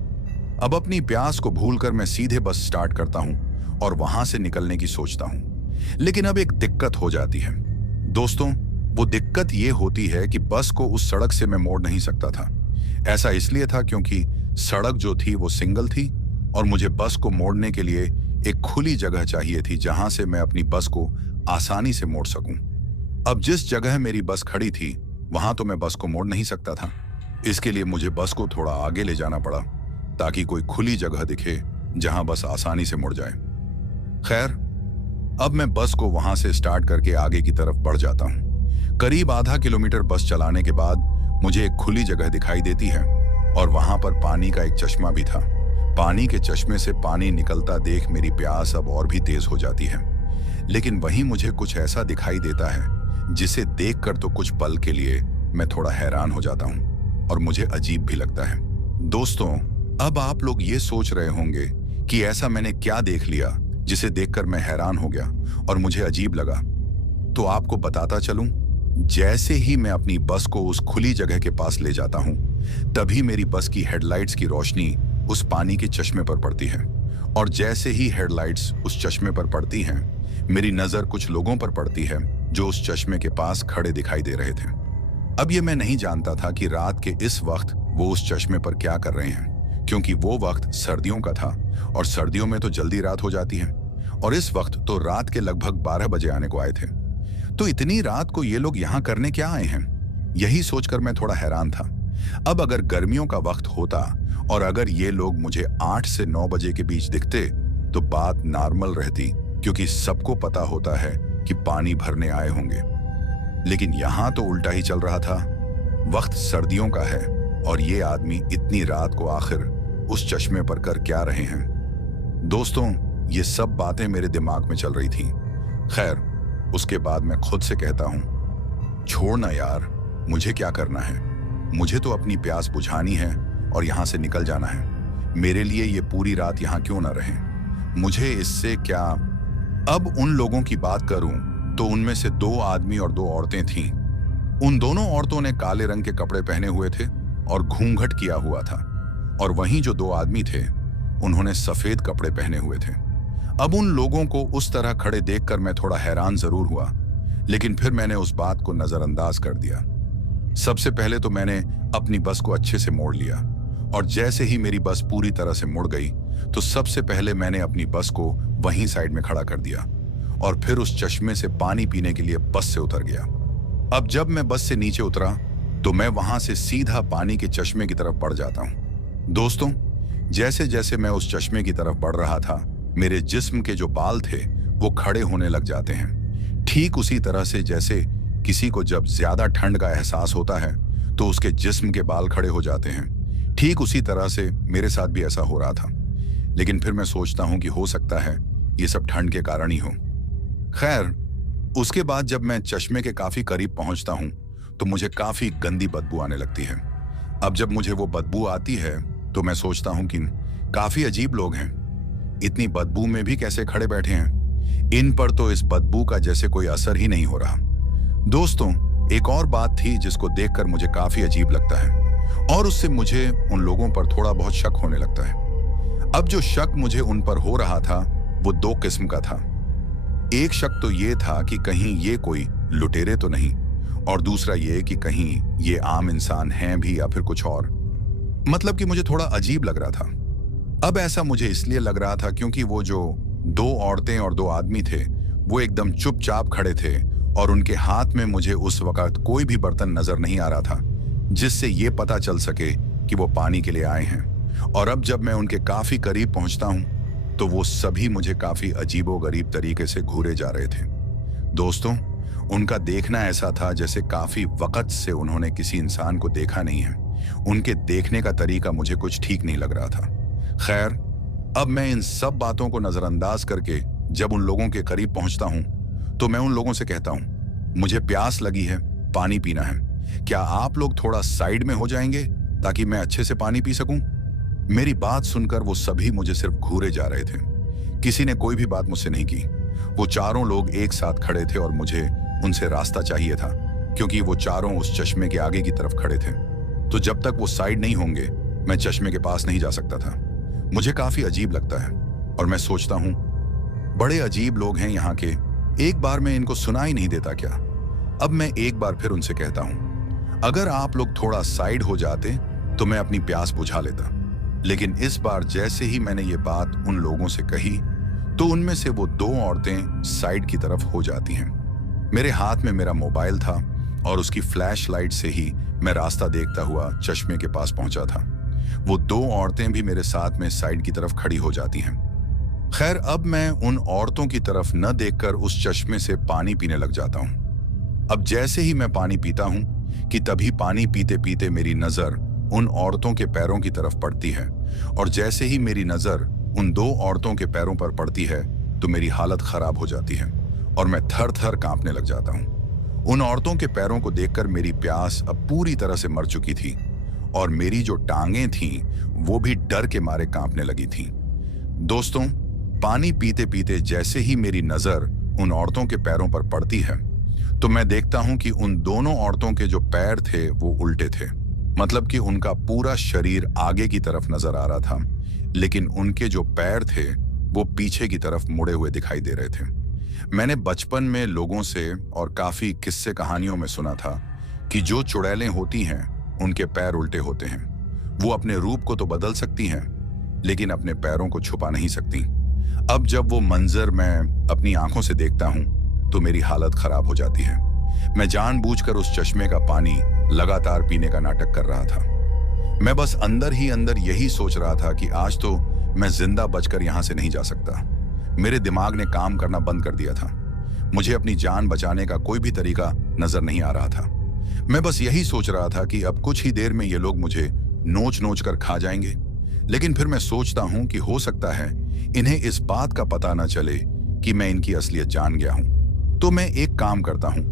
अब अपनी प्यास को भूलकर मैं सीधे बस स्टार्ट करता हूं और वहां से निकलने की सोचता हूं। लेकिन अब एक दिक्कत हो जाती है। दोस्तों, वो दिक्कत ये होती है कि बस को उस सड़क से मैं मोड़ नहीं सकता था। ऐसा इसलिए था क्योंकि सड़क जो थी वो सिंगल थी और मुझे बस को मोड़ने के लिए एक खुली जगह चाहिए थी जहां से मैं अपनी बस को आसानी से मोड़ सकूं। अब जिस जगह मेरी बस खड़ी थी वहां तो मैं बस को मोड़ नहीं सकता था। इसके लिए मुझे बस को थोड़ा आगे ले जाना पड़ा ताकि कोई खुली जगह दिखे जहां बस आसानी से मुड़ जाए। खैर, अब मैं बस को वहां से स्टार्ट करके आगे की तरफ बढ़ जाता हूं। करीब आधा किलोमीटर बस चलाने के बाद मुझे एक खुली जगह दिखाई देती है और वहां पर पानी का एक चश्मा भी था। पानी के चश्मे से पानी निकलता देख मेरी प्यास अब और भी तेज हो जाती है, लेकिन वहीं मुझे कुछ ऐसा दिखाई देता है जिसे देखकर तो कुछ पल के लिए मैं थोड़ा हैरान हो जाता हूं और मुझे अजीब भी लगता है। दोस्तों, अब आप लोग ये सोच रहे होंगे कि ऐसा मैंने क्या देख लिया जिसे देखकर मैं हैरान हो गया और मुझे अजीब लगा। तो आपको बताता चलूं, जैसे ही मैं अपनी बस को उस खुली जगह के पास ले जाता हूं, तभी मेरी बस की हेडलाइट्स की रोशनी उस पानी के चश्मे पर पड़ती है और जैसे ही हेडलाइट्स उस चश्मे पर पड़ती हैं, मेरी नजर कुछ लोगों पर पड़ती है जो उस चश्मे के पास खड़े दिखाई दे रहे थे। अब ये मैं नहीं जानता था कि रात के इस वक्त वो उस चश्मे पर क्या कर रहे हैं, क्योंकि वो वक्त सर्दियों का था और सर्दियों में तो जल्दी रात हो जाती है और इस वक्त तो रात के लगभग 12 बजे आने को आए थे। तो इतनी रात को ये लोग यहाँ करने क्या आए हैं? यही सोचकर मैं थोड़ा हैरान था। अब अगर गर्मियों का वक्त होता और अगर ये लोग मुझे 8 से 9 बजे के बीच दिखते तो बात नॉर्मल रहती, क्योंकि सबको पता होता है कि पानी भरने आए होंगे। लेकिन यहाँ तो उल्टा ही चल रहा था। वक्त सर्दियों का है और ये आदमी इतनी रात को आखिर उस चश्मे पर कर क्या रहे हैं? दोस्तों, ये सब बातें मेरे दिमाग में चल रही थी। खैर, उसके बाद मैं खुद से कहता हूँ, छोड़ना यार, मुझे क्या करना है? मुझे तो अपनी प्यास बुझानी है और यहाँ से निकल जाना है। मेरे लिए ये पूरी रात यहाँ क्यों ना रहे? मुझे इससे क्या? अब उन लोगों की बात करूं तो उनमें से 2 आदमी और 2 औरतें थीं। उन दोनों औरतों ने काले रंग के कपड़े पहने हुए थे और घूंघट किया हुआ था, और वहीं जो 2 आदमी थे उन्होंने सफेद कपड़े पहने हुए थे। अब उन लोगों को उस तरह खड़े देखकर मैं थोड़ा हैरान जरूर हुआ, लेकिन फिर मैंने उस बात को नजरअंदाज कर दिया। सबसे पहले तो मैंने अपनी बस को अच्छे से मोड़ लिया, और जैसे ही मेरी बस पूरी तरह से मुड़ गई तो सबसे पहले मैंने अपनी बस को वहीं साइड में खड़ा कर दिया और फिर उस चश्मे से पानी पीने के लिए बस से उतर गया। अब जब मैं बस से नीचे उतरा तो मैं वहां से सीधा पानी के चश्मे की तरफ बढ़ जाता हूं। दोस्तों, जैसे जैसे मैं उस चश्मे की तरफ बढ़ रहा था, मेरे जिस्म के जो बाल थे वो खड़े होने लग जाते हैं। ठीक उसी तरह से जैसे किसी को जब ज्यादा ठंड का एहसास होता है तो उसके जिस्म के बाल खड़े हो जाते हैं, ठीक उसी तरह से मेरे साथ भी ऐसा हो रहा था। लेकिन फिर मैं सोचता हूं कि हो सकता है ये सब ठंड के कारण ही हो। खैर, उसके बाद जब मैं चश्मे के काफी करीब पहुंचता हूं तो मुझे काफी गंदी बदबू आने लगती है। अब जब मुझे वो बदबू आती है तो मैं सोचता हूं कि काफी अजीब लोग हैं, इतनी बदबू में भी कैसे खड़े बैठे हैं? इन पर तो इस बदबू का जैसे कोई असर ही नहीं हो रहा। दोस्तों, एक और बात थी जिसको देखकर मुझे काफी अजीब लगता है, और उससे मुझे उन लोगों पर थोड़ा बहुत शक होने लगता है। अब जो शक मुझे उन पर हो रहा था वो 2 किस्म का था। एक शक तो ये था कि कहीं ये कोई लुटेरे तो नहीं, और दूसरा ये कि कहीं ये आम इंसान हैं भी या फिर कुछ और। मतलब कि मुझे थोड़ा अजीब लग रहा था। अब ऐसा मुझे इसलिए लग रहा था क्योंकि वो जो 2 औरतें और 2 आदमी थे वो एकदम चुपचाप खड़े थे, और उनके हाथ में मुझे उस वक्त कोई भी बर्तन नजर नहीं आ रहा था जिससे ये पता चल सके कि वो पानी के लिए आए हैं। और अब जब मैं उनके काफी करीब पहुंचता हूं तो वो सभी मुझे काफी अजीबोगरीब तरीके से घूरे जा रहे थे। दोस्तों, उनका देखना ऐसा था जैसे काफी वक्त से उन्होंने किसी इंसान को देखा नहीं है। उनके देखने का तरीका मुझे कुछ ठीक नहीं लग रहा था। खैर, अब मैं इन सब बातों को नजरअंदाज करके जब उन लोगों के करीब पहुंचता हूं तो मैं उन लोगों से कहता हूं, मुझे प्यास लगी है, पानी पीना है, क्या आप लोग थोड़ा साइड में हो जाएंगे ताकि मैं अच्छे से पानी पी सकूं? मेरी बात सुनकर वो सभी मुझे सिर्फ घूरे जा रहे थे। किसी ने कोई भी बात मुझसे नहीं की। वो चारों लोग एक साथ खड़े थे और मुझे उनसे रास्ता चाहिए था, क्योंकि वो चारों उस चश्मे के आगे की तरफ खड़े थे। तो जब तक वो साइड नहीं होंगे मैं चश्मे के पास नहीं जा सकता था। मुझे काफी अजीब लगता है और मैं सोचता हूँ, बड़े अजीब लोग हैं यहाँ के, एक बार में इनको सुना ही नहीं देता क्या? अब मैं एक बार फिर उनसे कहता हूँ, अगर आप लोग थोड़ा साइड हो जाते तो मैं अपनी प्यास बुझा लेता। लेकिन इस बार जैसे ही मैंने ये बात उन लोगों से कही तो उनमें से वो 2 औरतें साइड की तरफ हो जाती हैं। मेरे हाथ में मेरा मोबाइल था और उसकी फ्लैश लाइट से ही मैं रास्ता देखता हुआ चश्मे के पास पहुंचा था। वो 2 औरतें भी मेरे साथ में साइड की तरफ खड़ी हो जाती हैं। खैर, अब मैं उन औरतों की तरफ न देखकर उस चश्मे से पानी पीने लग जाता हूं। अब जैसे ही मैं पानी पीता हूं कि तभी पानी पीते पीते मेरी नजर उन औरतों के पैरों की तरफ पड़ती है, और जैसे ही मेरी नजर उन 2 औरतों के पैरों पर पड़ती है तो मेरी हालत खराब हो जाती है और मैं थर थर कांपने लग जाता हूं। उन औरतों के पैरों को देखकर मेरी प्यास अब पूरी तरह से मर चुकी थी, और मेरी जो टांगें थीं वो भी डर के मारे कांपने लगी थीं। दोस्तों, पानी पीते पीते जैसे ही मेरी नजर उन औरतों के पैरों पर पड़ती है तो मैं देखता हूं कि उन दोनों औरतों के जो पैर थे वो उल्टे थे। मतलब कि उनका पूरा शरीर आगे की तरफ नजर आ रहा था, लेकिन उनके जो पैर थे वो पीछे की तरफ मुड़े हुए दिखाई दे रहे थे। मैंने बचपन में लोगों से और काफी किस्से कहानियों में सुना था कि जो चुड़ैलें होती हैं उनके पैर उल्टे होते हैं। वो अपने रूप को तो बदल सकती हैं लेकिन अपने पैरों को छुपा नहीं सकती। अब जब वो मंजर मैं अपनी आंखों से देखता हूं तो मेरी हालत खराब हो जाती है। मैं जानबूझकर उस चश्मे का पानी लगातार पीने का नाटक कर रहा था। मैं बस अंदर ही अंदर यही सोच रहा था कि आज तो मैं जिंदा बचकर यहां से नहीं जा सकता। मेरे दिमाग ने काम करना बंद कर दिया था। मुझे अपनी जान बचाने का कोई भी तरीका नजर नहीं आ रहा था। मैं बस यही सोच रहा था कि अब कुछ ही देर में ये लोग मुझे नोच नोच कर खा जाएंगे। लेकिन फिर मैं सोचता हूं कि हो सकता है इन्हें इस बात का पता न चले कि मैं इनकी असलियत जान गया हूं। तो मैं एक काम करता हूं,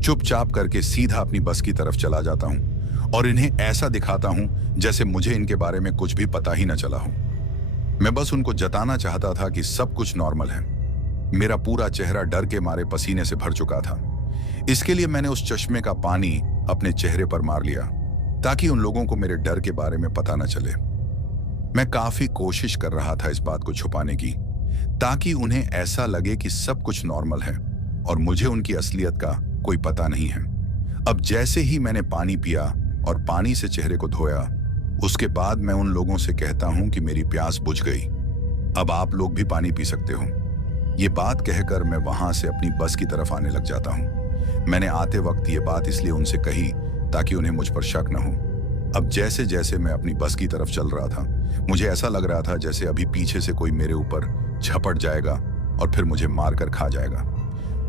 चुपचाप करके सीधा अपनी बस की तरफ चला जाता हूं और इन्हें ऐसा दिखाता हूं जैसे मुझे इनके बारे में कुछ भी पता ही न चला हो। मैं बस उनको जताना चाहता था कि सब कुछ नॉर्मल है। मेरा पूरा चेहरा डर के मारे पसीने से भर चुका था। इसके लिए मैंने उस चश्मे का पानी अपने चेहरे पर मार लिया ताकि उन लोगों को मेरे डर के बारे में पता न चले। मैं काफी कोशिश कर रहा था इस बात को छुपाने की, ताकि उन्हें ऐसा लगे कि सब कुछ नॉर्मल है और मुझे उनकी असलियत का कोई पता नहीं है। अब जैसे ही मैंने पानी पिया और पानी से चेहरे को धोया, उसके बाद मैं उन लोगों से कहता हूं कि मेरी प्यास बुझ गई, अब आप लोग भी पानी पी सकते हो। ये बात कहकर मैं वहां से अपनी बस की तरफ आने लग जाता हूं। मैंने आते वक्त ये बात इसलिए उनसे कही ताकि उन्हें मुझ पर शक न हो। अब जैसे जैसे मैं अपनी बस की तरफ चल रहा था, मुझे ऐसा लग रहा था जैसे अभी पीछे से कोई मेरे ऊपर झपट जाएगा और फिर मुझे मारकर खा जाएगा।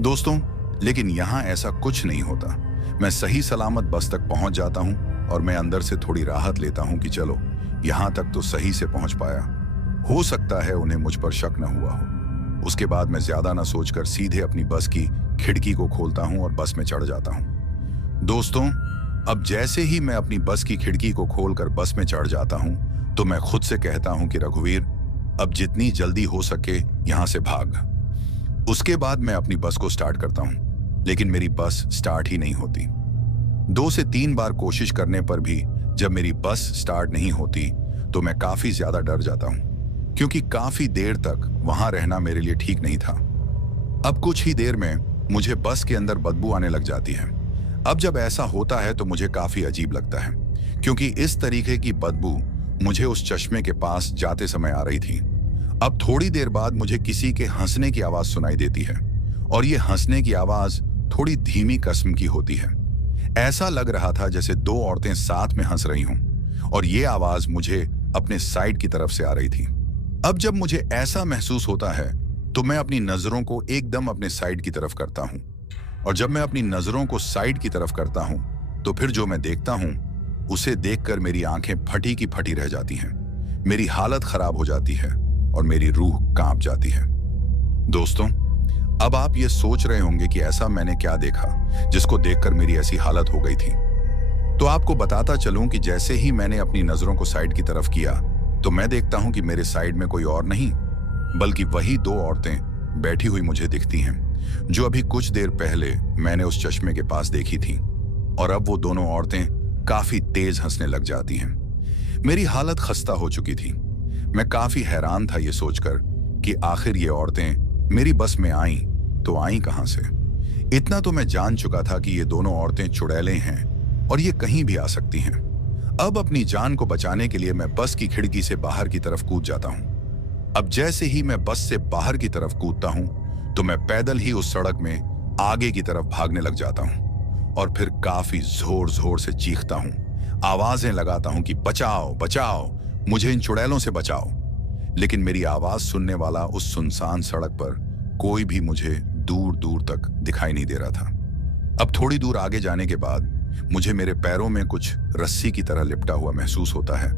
दोस्तों, लेकिन यहाँ ऐसा कुछ नहीं होता। मैं सही सलामत बस तक पहुंच जाता हूं और मैं अंदर से थोड़ी राहत लेता हूं कि चलो, यहां तक तो सही से पहुंच पाया। हो सकता है उन्हें मुझ पर शक न हुआ हो। उसके बाद मैं ज्यादा ना सोचकर सीधे अपनी बस की खिड़की को खोलता हूं और बस में चढ़ जाता हूं। दोस्तों, अब जैसे ही मैं अपनी बस की खिड़की को खोलकर बस में चढ़ जाता हूं, तो मैं खुद से कहता हूं कि रघुवीर, अब जितनी जल्दी हो सके यहां से भाग। उसके बाद मैं अपनी बस को स्टार्ट करता हूं, लेकिन मेरी बस स्टार्ट ही नहीं होती। 2 से 3 बार कोशिश करने पर भी जब मेरी बस स्टार्ट नहीं होती तो मैं काफी ज्यादा डर जाता हूं, क्योंकि काफी देर तक वहां रहना मेरे लिए ठीक नहीं था। अब कुछ ही देर में मुझे बस के अंदर बदबू आने लग जाती है। अब जब ऐसा होता है तो मुझे काफी अजीब लगता है, क्योंकि इस तरीके की बदबू मुझे उस चश्मे के पास जाते समय आ रही थी। अब थोड़ी देर बाद मुझे किसी के हंसने की आवाज सुनाई देती है और ये हंसने की आवाज थोड़ी धीमी किस्म की होती है। ऐसा लग रहा था जैसे 2 औरतें साथ में हंस रही हों और ये आवाज मुझे अपने साइड की तरफ से आ रही थी। अब जब मुझे ऐसा महसूस होता है तो मैं अपनी नजरों को एकदम अपने साइड की तरफ करता हूं और जब मैं अपनी नजरों को साइड की तरफ करता हूं तो फिर जो मैं देखता हूं उसे देखकर मेरी आंखें फटी की फटी रह जाती हैं। मेरी हालत खराब हो जाती है और मेरी रूह कांप जाती है। दोस्तों, अब आप ये सोच रहे होंगे कि ऐसा मैंने क्या देखा जिसको देखकर मेरी ऐसी हालत हो गई थी। तो आपको बताता चलूं कि जैसे ही मैंने अपनी नजरों को साइड की तरफ किया तो मैं देखता हूं कि मेरे साइड में कोई और नहीं बल्कि वही 2 औरतें बैठी हुई मुझे दिखती हैं, जो अभी कुछ देर पहले मैंने उस चश्मे के पास देखी थी। और अब वो दोनों औरतें काफी तेज हंसने लग जाती हैं। मेरी हालत खस्ता हो चुकी थी। मैं काफी हैरान था ये सोचकर कि आखिर ये औरतें मेरी बस में आईं तो आईं कहां से। इतना तो मैं जान चुका था कि ये दोनों औरतें चुड़ैलें हैं और ये कहीं भी आ सकती हैं। अब अपनी जान को बचाने के लिए मैं बस की खिड़की से बाहर की तरफ कूद जाता हूं। अब जैसे ही मैं बस से बाहर की तरफ कूदता हूं तो मैं पैदल ही उस सड़क में आगे की तरफ भागने लग जाता हूं और फिर काफी जोर जोर से चीखता हूं, आवाजें लगाता हूं कि बचाओ बचाओ, मुझे इन चुड़ैलों से बचाओ। लेकिन मेरी आवाज सुनने वाला उस सुनसान सड़क पर कोई भी मुझे दूर दूर तक दिखाई नहीं दे रहा था। अब थोड़ी दूर आगे जाने के बाद मुझे मेरे पैरों में कुछ रस्सी की तरह लिपटा हुआ महसूस होता है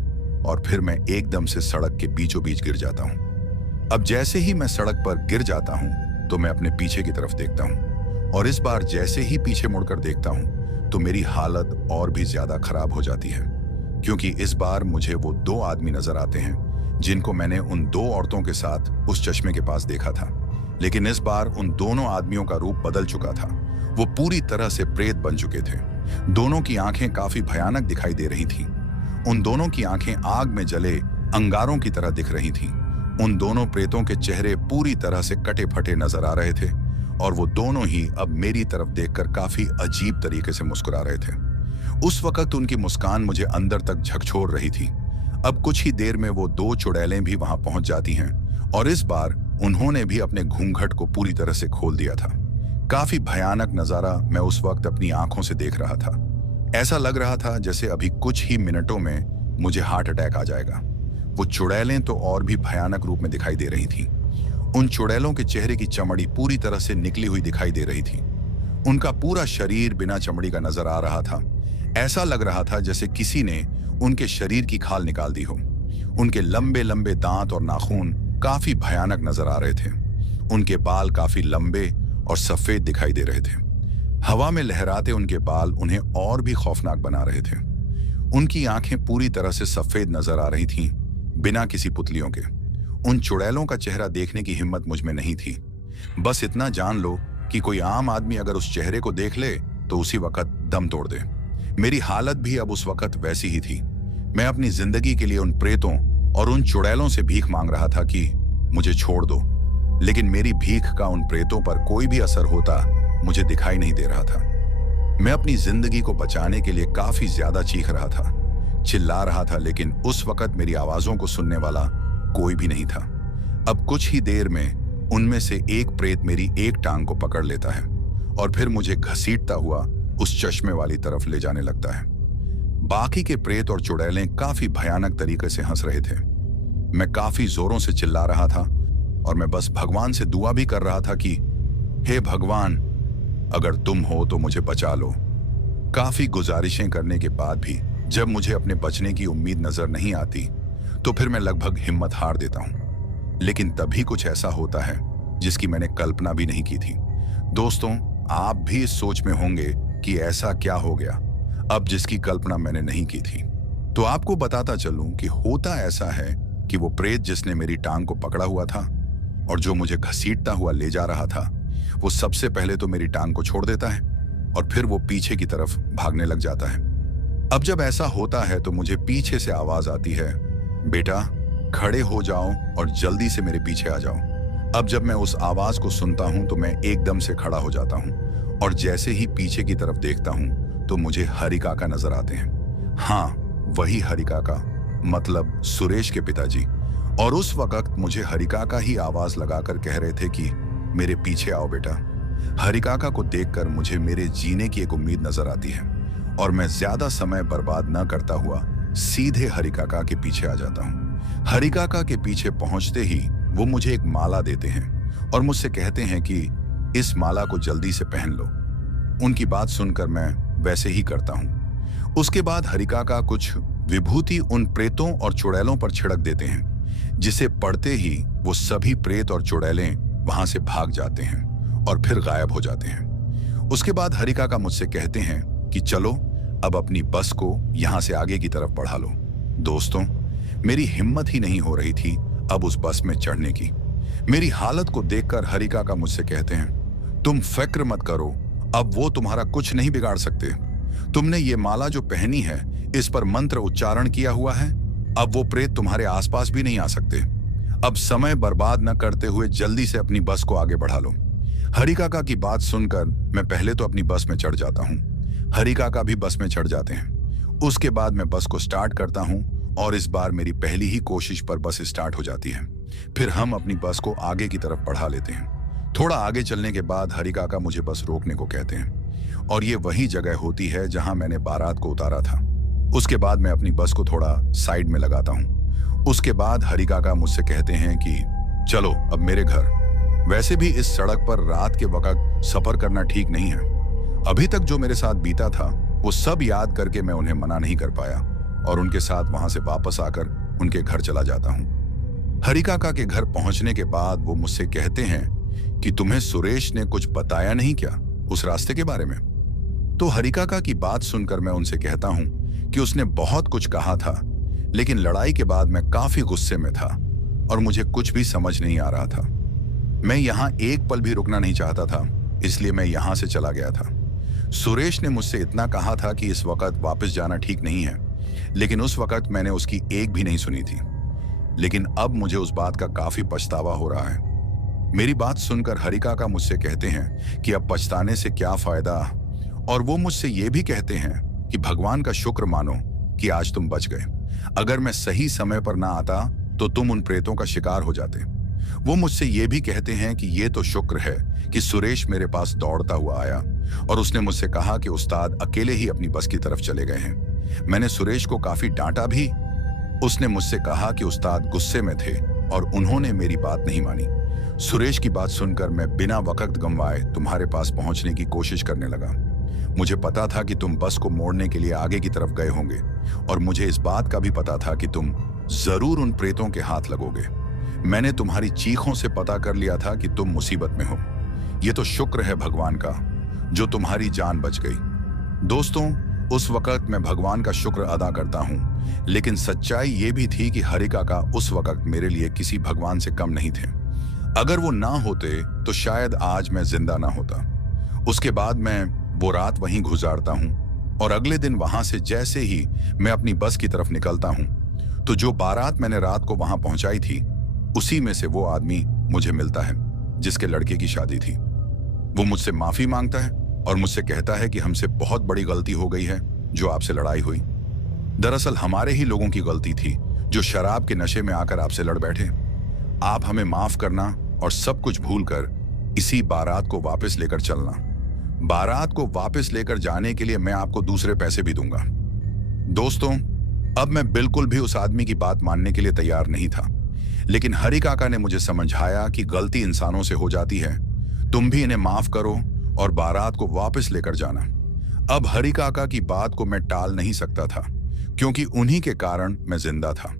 और फिर मैं एकदम से सड़क के बीचों बीच गिर जाता हूं। अब जैसे ही मैं सड़क पर गिर जाता हूं तो मैं अपने पीछे की तरफ देखता हूं और इस बार जैसे ही पीछे मुड़कर देखता हूं तो मेरी हालत और भी ज्यादा खराब हो जाती है, क्योंकि इस बार मुझे वो 2 आदमी नजर आते हैं जिनको मैंने उन 2 औरतों के साथ उस चश्मे के पास देखा था। लेकिन इस बार उन दोनों आदमियों का रूप बदल चुका था। वो पूरी तरह से प्रेत बन चुके थे। दोनों की आंखें काफी भयानक दिखाई दे रही थीं। उन दोनों की आंखें आग में जले अंगारों की तरह दिख रही थीं। उन दोनों प्रेतों के चेहरे पूरी तरह से कटे फटे नजर आ रहे थे और वो दोनों ही अब मेरी तरफ देखकर काफी अजीब तरीके से मुस्कुरा रहे थे। उस वक्त उनकी मुस्कान मुझे अंदर तक झकझोर रही थी। अब कुछ ही देर में वो 2 चुड़ैलें भी वहां पहुंच जाती हैं और इस बार उन्होंने भी अपने घूंघट को पूरी तरह से खोल दिया था। काफी भयानक नजारा मैं उस वक्त अपनी आंखों से देख रहा था। ऐसा लग रहा था जैसे अभी कुछ ही मिनटों में मुझे हार्ट अटैक आ जाएगा। वो चुड़ैलें तो और भी भयानक रूप में दिखाई दे रही थीं। उन चुड़ैलों के चेहरे की चमड़ी पूरी तरह से निकली हुई दिखाई दे रही थी। उनका पूरा शरीर बिना चमड़ी का नजर आ रहा था। ऐसा लग रहा था जैसे किसी ने उनके शरीर की खाल निकाल दी हो। उनके लंबे लंबे दांत और नाखून काफी भयानक नजर आ रहे थे। उनके बाल काफी लंबे और सफेद दिखाई दे रहे थे। हवा में लहराते उनके बाल उन्हें और भी खौफनाक बना रहे थे। उनकी आंखें पूरी तरह से सफेद नजर आ रही थीं, बिना किसी पुतलियों के। उन चुड़ैलों का चेहरा देखने की हिम्मत मुझ में नहीं थी। बस इतना जान लो कि कोई आम आदमी अगर उस चेहरे को देख ले तो उसी वक्त दम तोड़ दे। मेरी हालत भी अब उस वक्त वैसी ही थी। मैं अपनी जिंदगी के लिए उन प्रेतों और उन चुड़ैलों से भीख मांग रहा था कि मुझे छोड़ दो, लेकिन मेरी भीख का उन प्रेतों पर कोई भी असर होता मुझे दिखाई नहीं दे रहा था। मैं अपनी जिंदगी को बचाने के लिए काफी ज्यादा चीख रहा था, चिल्ला रहा था, लेकिन उस वक्त मेरी आवाजों को सुनने वाला कोई भी नहीं था। अब कुछ ही देर में उनमें से एक प्रेत मेरी एक टांग को पकड़ लेता है और फिर मुझे घसीटता हुआ उस चश्मे वाली तरफ ले जाने लगता है। बाकी के प्रेत और चुड़ैलें काफी भयानक तरीके से हंस रहे थे। मैं काफी जोरों से चिल्ला रहा था और मैं बस भगवान से दुआ भी कर रहा था कि हे भगवान, अगर तुम हो तो मुझे बचा लो। काफी गुजारिशें करने के बाद भी जब मुझे अपने बचने की उम्मीद नजर नहीं आती तो फिर मैं लगभग हिम्मत हार देता हूं। लेकिन तभी कुछ ऐसा होता है जिसकी मैंने कल्पना भी नहीं की थी। दोस्तों, आप भी इस सोच में होंगे कि ऐसा क्या हो गया अब जिसकी कल्पना मैंने नहीं की थी। तो आपको बताता चलूं कि होता ऐसा है कि वो प्रेत जिसने मेरी टांग को पकड़ा हुआ था और जो मुझे घसीटता हुआ ले जा रहा था, वो सबसे पहले तो मेरी टांग को छोड़ देता है और फिर वो पीछे की तरफ भागने लग जाता है। अब जब ऐसा होता है तो मुझे पीछे से आवाज आती है, बेटा खड़े हो जाओ और जल्दी से मेरे पीछे आ जाओ। अब जब मैं उस आवाज को सुनता हूं तो मैं एकदम से खड़ा हो जाता हूं और जैसे ही पीछे की तरफ देखता हूं तो मुझे हरि काका नजर आते हैं। हाँ, वही हरि काका, मतलब सुरेश के पिताजी। और उस वक्त मुझे हरि काका ही आवाज लगाकर कह रहे थे कि मेरे पीछे आओ बेटा। हरि काका को देखकर मुझे मेरे जीने की एक उम्मीद नजर आती है और मैं ज्यादा समय बर्बाद न करता हुआ सीधे हरि काका के पीछे आ जाता हूँ। हरि काका के पीछे पहुंचते ही वो मुझे एक माला देते हैं और मुझसे कहते हैं कि इस माला को जल्दी से पहन लो। उनकी बात सुनकर मैं वैसे ही करता हूँ। उसके बाद हरि काका कुछ विभूति उन प्रेतों और चुड़ैलों पर छिड़क देते हैं, जिसे पढ़ते ही वो सभी प्रेत और चुड़ैलें वहां से भाग जाते हैं और फिर गायब हो जाते हैं। उसके बाद हरि काका मुझसे कहते हैं कि चलो अब अपनी बस को यहां से आगे की तरफ बढ़ा लो। दोस्तों, मेरी हिम्मत ही नहीं हो रही थी अब उस बस में चढ़ने की। मेरी हालत को देखकर हरि काका मुझसे कहते हैं, तुम फिक्र मत करो, अब वो तुम्हारा कुछ नहीं बिगाड़ सकते। तुमने ये माला जो पहनी है, इस पर मंत्र उच्चारण किया हुआ है, अब वो प्रेत तुम्हारे आसपास भी नहीं आ सकते। अब समय बर्बाद न करते हुए जल्दी से अपनी बस को आगे बढ़ा लो। हरि काका की बात सुनकर मैं पहले तो अपनी बस में चढ़ जाता हूँ। हरि काका भी बस में चढ़ जाते हैं। उसके बाद मैं बस को स्टार्ट करता हूँ और इस बार मेरी पहली ही कोशिश पर बस स्टार्ट हो जाती है। फिर हम अपनी बस को आगे की तरफ बढ़ा लेते हैं। थोड़ा आगे चलने के बाद हरि काका मुझे बस रोकने को कहते हैं और ये वही जगह होती है जहां मैंने बारात को उतारा था। उसके बाद मैं अपनी बस को थोड़ा साइड में लगाता हूँ। उसके बाद हरि काका मुझसे कहते हैं कि चलो अब मेरे घर। वैसे भी इस सड़क पर रात के वक्त सफर करना ठीक नहीं है। अभी तक जो मेरे साथ बीता था वो सब याद करके मैं उन्हें मना नहीं कर पाया और उनके साथ वहां से वापस आकर उनके घर चला जाता हूँ। हरि काका के घर पहुंचने के बाद वो मुझसे कहते हैं कि तुम्हें सुरेश ने कुछ बताया नहीं क्या उस रास्ते के बारे में? तो हरि काका की बात सुनकर मैं उनसे कहता हूँ कि उसने बहुत कुछ कहा था, लेकिन लड़ाई के बाद मैं काफी गुस्से में था और मुझे कुछ भी समझ नहीं आ रहा था। मैं यहाँ एक पल भी रुकना नहीं चाहता था, इसलिए मैं यहाँ से चला गया था। सुरेश ने मुझसे इतना कहा था कि इस वक्त वापस जाना ठीक नहीं है, लेकिन उस वक्त मैंने उसकी एक भी नहीं सुनी थी। लेकिन अब मुझे उस बात का काफी पछतावा हो रहा है। मेरी बात सुनकर हरि काका मुझसे कहते हैं कि अब पछताने से क्या फायदा, और वो मुझसे ये भी कहते हैं कि भगवान का शुक्र मानो कि आज तुम बच गए। अगर मैं सही समय पर ना आता तो तुम उन प्रेतों का शिकार हो जाते। वो मुझसे ये भी कहते हैं कि ये तो शुक्र है कि सुरेश मेरे पास दौड़ता हुआ आया और उसने मुझसे कहा कि उस्ताद अकेले ही अपनी बस की तरफ चले गए हैं। मैंने सुरेश को काफी डांटा भी। उसने मुझसे कहा कि उस्ताद गुस्से में थे और उन्होंने मेरी बात नहीं मानी। सुरेश की बात सुनकर मैं बिना वक्त गंवाए तुम्हारे पास पहुंचने की कोशिश करने लगा। मुझे पता था कि तुम बस को मोड़ने के लिए आगे की तरफ गए होंगे और मुझे इस बात का भी पता था कि तुम जरूर उन प्रेतों के हाथ लगोगे। मैंने तुम्हारी चीखों से पता कर लिया था कि तुम मुसीबत में हो। ये तो शुक्र है भगवान का जो तुम्हारी जान बच गई। दोस्तों, उस वक्त मैं भगवान का शुक्र अदा करता हूं, लेकिन सच्चाई ये भी थी कि हरिका का उस वक्त मेरे लिए किसी भगवान से कम नहीं थे। अगर वो ना होते तो शायद आज मैं जिंदा ना होता। उसके बाद मैं वो रात वहीं गुजारता हूं और अगले दिन वहां से जैसे ही मैं अपनी बस की तरफ निकलता हूं तो जो बारात मैंने रात को वहां पहुंचाई थी उसी में से वो आदमी मुझे मिलता है जिसके लड़के की शादी थी। वो मुझसे माफी मांगता है और मुझसे कहता है कि हमसे बहुत बड़ी गलती हो गई है जो आपसे लड़ाई हुई। दरअसल हमारे ही लोगों की गलती थी जो शराब के नशे में आकर आपसे लड़ बैठे। आप हमें माफ करना और सब कुछ भूलकर इसी बारात को वापस लेकर चलना। बारात को वापस लेकर जाने के लिए मैं आपको दूसरे पैसे भी दूंगा। दोस्तों, अब मैं बिल्कुल भी उस आदमी की बात मानने के लिए तैयार नहीं था, लेकिन हरि काका ने मुझे समझाया कि गलती इंसानों से हो जाती है, तुम भी इन्हें माफ करो और बारात को वापस लेकर जाना। अब हरि काका की बात को मैं टाल नहीं सकता था क्योंकि उन्हीं के कारण मैं जिंदा था।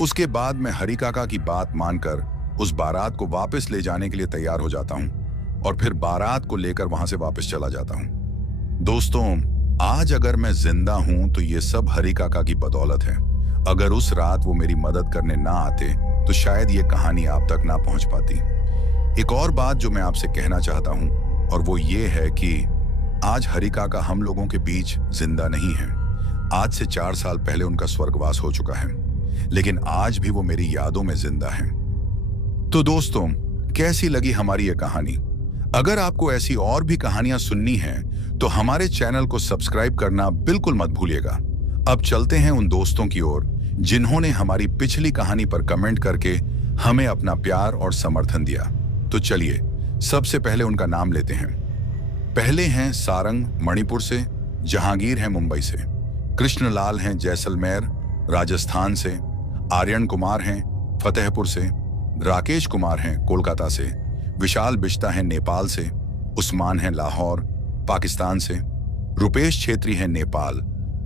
उसके बाद मैं हरि काका की बात मानकर उस बारात को वापस ले जाने के लिए तैयार हो जाता हूं और फिर बारात को लेकर वहां से वापस चला जाता हूं। दोस्तों, आज अगर मैं जिंदा हूं तो ये सब हरि काका की बदौलत है। अगर उस रात वो मेरी मदद करने ना आते तो शायद ये कहानी आप तक ना पहुंच पाती। एक और बात जो मैं आपसे कहना चाहता हूं और वो ये है कि आज हरि काका हम लोगों के बीच जिंदा नहीं है। आज से 4 साल पहले उनका स्वर्गवास हो चुका है, लेकिन आज भी वो मेरी यादों में जिंदा है। तो दोस्तों, कैसी लगी हमारी ये कहानी? अगर आपको ऐसी और भी कहानियां सुननी हैं तो हमारे चैनल को सब्सक्राइब करना बिल्कुल मत भूलिएगा। अब चलते हैं उन दोस्तों की ओर जिन्होंने हमारी पिछली कहानी पर कमेंट करके हमें अपना प्यार और समर्थन दिया। तो चलिए सबसे पहले उनका नाम लेते हैं। पहले हैं सारंग मणिपुर से, जहांगीर हैं मुंबई से, कृष्णलाल हैं जैसलमेर राजस्थान से, आर्यन कुमार हैं फतेहपुर से, राकेश कुमार हैं कोलकाता से, विशाल बिश्ता हैं नेपाल से, उस्मान हैं लाहौर पाकिस्तान से, रुपेश छेत्री हैं नेपाल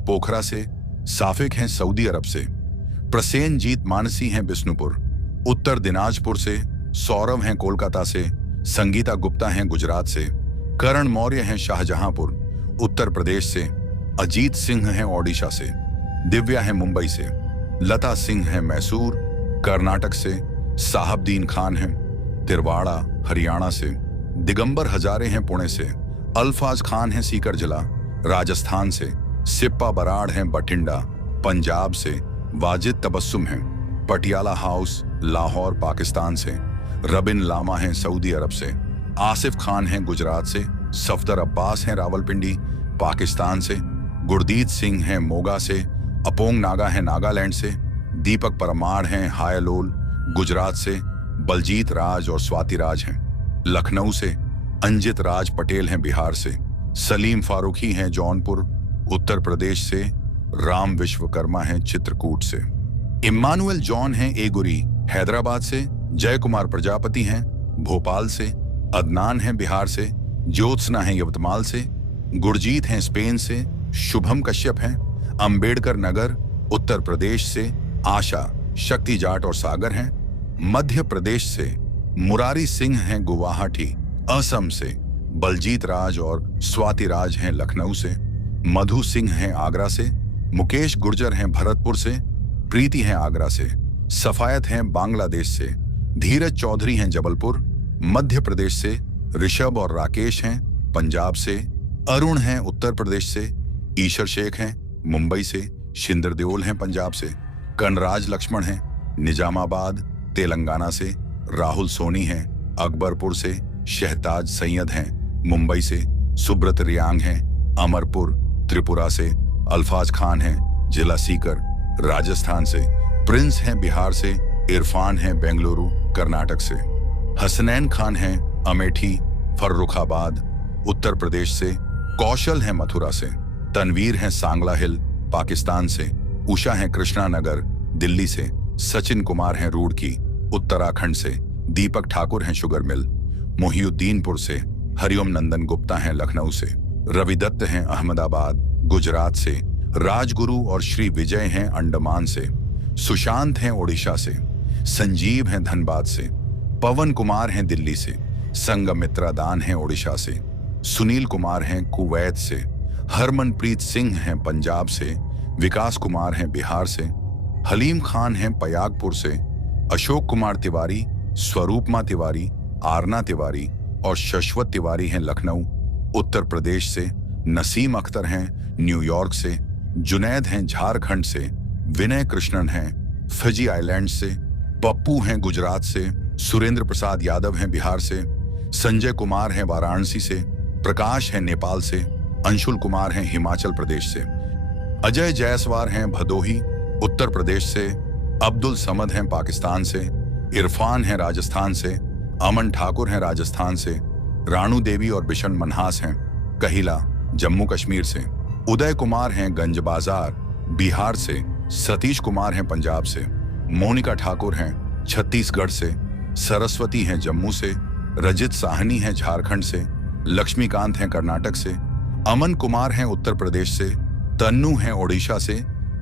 पोखरा से, साफिक हैं सऊदी अरब से, प्रसेनजीत मानसी हैं बिष्णुपुर उत्तर दिनाजपुर से, सौरभ हैं कोलकाता से, संगीता गुप्ता हैं गुजरात से, करण मौर्य हैं शाहजहांपुर उत्तर प्रदेश से, अजीत सिंह हैं ओडिशा से, दिव्या हैं मुंबई से, लता सिंह हैं मैसूर कर्नाटक से, साहबदीन खान हैं तिरवाड़ा हरियाणा से, दिगंबर हजारे हैं पुणे से, अल्फाज खान हैं सीकर जिला राजस्थान से, सिप्पा बराड़ हैं बठिंडा पंजाब से, वाजिद तबस्सुम हैं पटियाला हाउस लाहौर पाकिस्तान से, रबिन लामा हैं सऊदी अरब से, आसिफ खान हैं गुजरात से, सफदर अब्बास हैं रावलपिंडी पाकिस्तान से, गुरदीत सिंह हैं मोगा से, अपोंग नागा हैं नागालैंड से, दीपक परमार हैं हायलोल गुजरात से, बलजीत राज और स्वाति राज हैं लखनऊ से, अंजित राज पटेल हैं बिहार से, सलीम फारूकी हैं जौनपुर उत्तर प्रदेश से, राम विश्वकर्मा हैं चित्रकूट से, इम्मानुएल जॉन हैं एगुरी हैदराबाद से, जय कुमार प्रजापति हैं भोपाल से, अदनान हैं बिहार से, ज्योत्सना हैं यवतमाल से, गुरजीत हैं स्पेन से, शुभम कश्यप हैं अंबेडकर नगर उत्तर प्रदेश से, आशा शक्ति जाट और सागर हैं मध्य प्रदेश से, मुरारी सिंह हैं गुवाहाटी असम से, बलजीत राज और स्वाति राज हैं लखनऊ से, मधु सिंह हैं आगरा से, मुकेश गुर्जर हैं भरतपुर से, प्रीति हैं आगरा से, सफायत हैं बांग्लादेश से, धीरज चौधरी हैं जबलपुर मध्य प्रदेश से, ऋषभ और राकेश हैं पंजाब से, अरुण हैं उत्तर प्रदेश से, ईशर शेख हैं मुंबई से, शिंदर देओल हैं पंजाब से, कनराज लक्ष्मण हैं निजामाबाद तेलंगाना से, राहुल सोनी हैं अकबरपुर से, शहताज सैयद हैं मुंबई से, सुब्रत रियांग हैं अमरपुर त्रिपुरा से, अल्फाज खान हैं जिला सीकर राजस्थान से, प्रिंस हैं बिहार से, इरफान हैं बेंगलुरु कर्नाटक से, हसनैन खान हैं अमेठी फर्रुखाबाद उत्तर प्रदेश से, कौशल हैं मथुरा से, तनवीर हैं सांगला हिल पाकिस्तान से, उषा हैं कृष्णा नगर दिल्ली से, सचिन कुमार हैं रूड़की उत्तराखंड से, दीपक ठाकुर हैं शुगर मिल मोहिउद्दीनपुर से, हरिओम नंदन गुप्ता हैं लखनऊ से, रवि दत्त हैं अहमदाबाद गुजरात से, राजगुरु और श्री विजय हैं अंडमान से, सुशांत हैं ओडिशा से, संजीव हैं धनबाद से, पवन कुमार हैं दिल्ली से, संगमित्रा दान हैं ओडिशा से, सुनील कुमार हैं कुवैत से, हरमनप्रीत सिंह हैं पंजाब से, विकास कुमार हैं बिहार से, हलीम खान हैं पयागपुर से, अशोक कुमार तिवारी, स्वरूपमा तिवारी, आरना तिवारी और शश्वत तिवारी हैं लखनऊ उत्तर प्रदेश से, नसीम अख्तर हैं न्यूयॉर्क से, जुनैद हैं झारखंड से, विनय कृष्णन हैं फिजी आइलैंड से, पप्पू हैं गुजरात से, सुरेंद्र प्रसाद यादव हैं बिहार से, संजय कुमार हैं वाराणसी से, प्रकाश हैं नेपाल से, अंशुल कुमार हैं हिमाचल प्रदेश से, अजय जायसवाल हैं भदोही उत्तर प्रदेश से, अब्दुल समद हैं पाकिस्तान से, इरफान हैं राजस्थान से, अमन ठाकुर हैं राजस्थान से, रानू देवी और बिशन मनहास हैं कहिला जम्मू कश्मीर से, उदय कुमार हैं गंज बाजार बिहार से, सतीश कुमार हैं पंजाब से, मोनिका ठाकुर हैं छत्तीसगढ़ से, सरस्वती हैं जम्मू से, रजित साहनी हैं झारखंड से, लक्ष्मीकांत हैं कर्नाटक से, अमन कुमार हैं उत्तर प्रदेश से, तन्नू हैं ओडिशा से,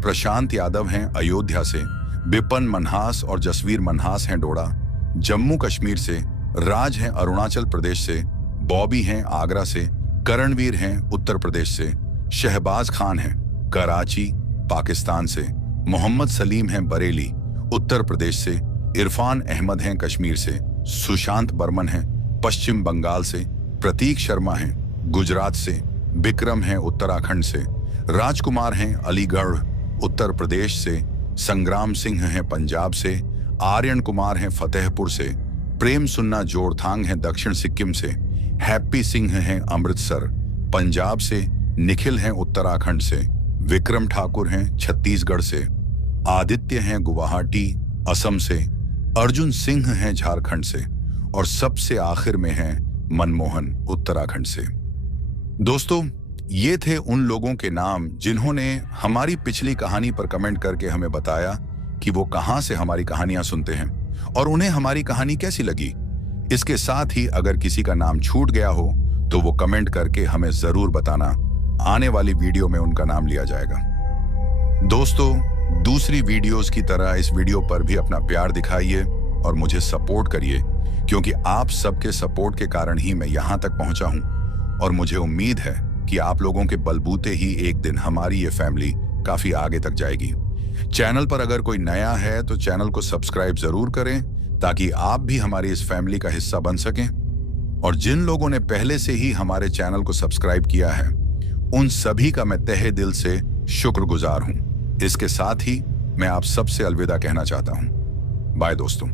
प्रशांत यादव हैं अयोध्या से, बिपन मनहास और जसवीर मनहास हैं डोडा जम्मू कश्मीर से, राज हैं अरुणाचल प्रदेश से, बॉबी हैं आगरा से, करणवीर हैं उत्तर प्रदेश से, शहबाज खान हैं कराची पाकिस्तान से, मोहम्मद सलीम हैं बरेली उत्तर प्रदेश से, इरफान अहमद हैं कश्मीर से, सुशांत बर्मन हैं पश्चिम बंगाल से, प्रतीक शर्मा हैं गुजरात से, विक्रम हैं उत्तराखंड से, राजकुमार हैं अलीगढ़ उत्तर प्रदेश से, संग्राम सिंह हैं पंजाब से, आर्यन कुमार हैं फतेहपुर से, प्रेम सुन्ना जोरथांग हैं दक्षिण सिक्किम से, हैप्पी सिंह हैं अमृतसर पंजाब से, निखिल हैं उत्तराखंड से, विक्रम ठाकुर हैं छत्तीसगढ़ से, आदित्य हैं गुवाहाटी असम से, अर्जुन सिंह हैं झारखंड से और सबसे आखिर में हैं मनमोहन उत्तराखंड से। दोस्तों, ये थे उन लोगों के नाम जिन्होंने हमारी पिछली कहानी पर कमेंट करके हमें बताया कि वो कहां से हमारी कहानियां सुनते हैं और उन्हें हमारी कहानी कैसी लगी। इसके साथ ही अगर किसी का नाम छूट गया हो तो वो कमेंट करके हमें जरूर बताना, आने वाली वीडियो में उनका नाम लिया जाएगा। दोस्तों, दूसरी वीडियोस की तरह इस वीडियो पर भी अपना प्यार दिखाइए और मुझे सपोर्ट करिए, क्योंकि आप सबके सपोर्ट के कारण ही मैं यहां तक पहुंचा हूं और मुझे उम्मीद है कि आप लोगों के बलबूते ही एक दिन हमारी ये फैमिली काफी आगे तक जाएगी। चैनल पर अगर कोई नया है तो चैनल को सब्सक्राइब जरूर करें ताकि आप भी हमारी इस फैमिली का हिस्सा बन सकें। और जिन लोगों ने पहले से ही हमारे चैनल को सब्सक्राइब किया है उन सभी का मैं तहे दिल से शुक्रगुजार हूं। इसके साथ ही मैं आप सबसे अलविदा कहना चाहता हूं। बाय दोस्तों।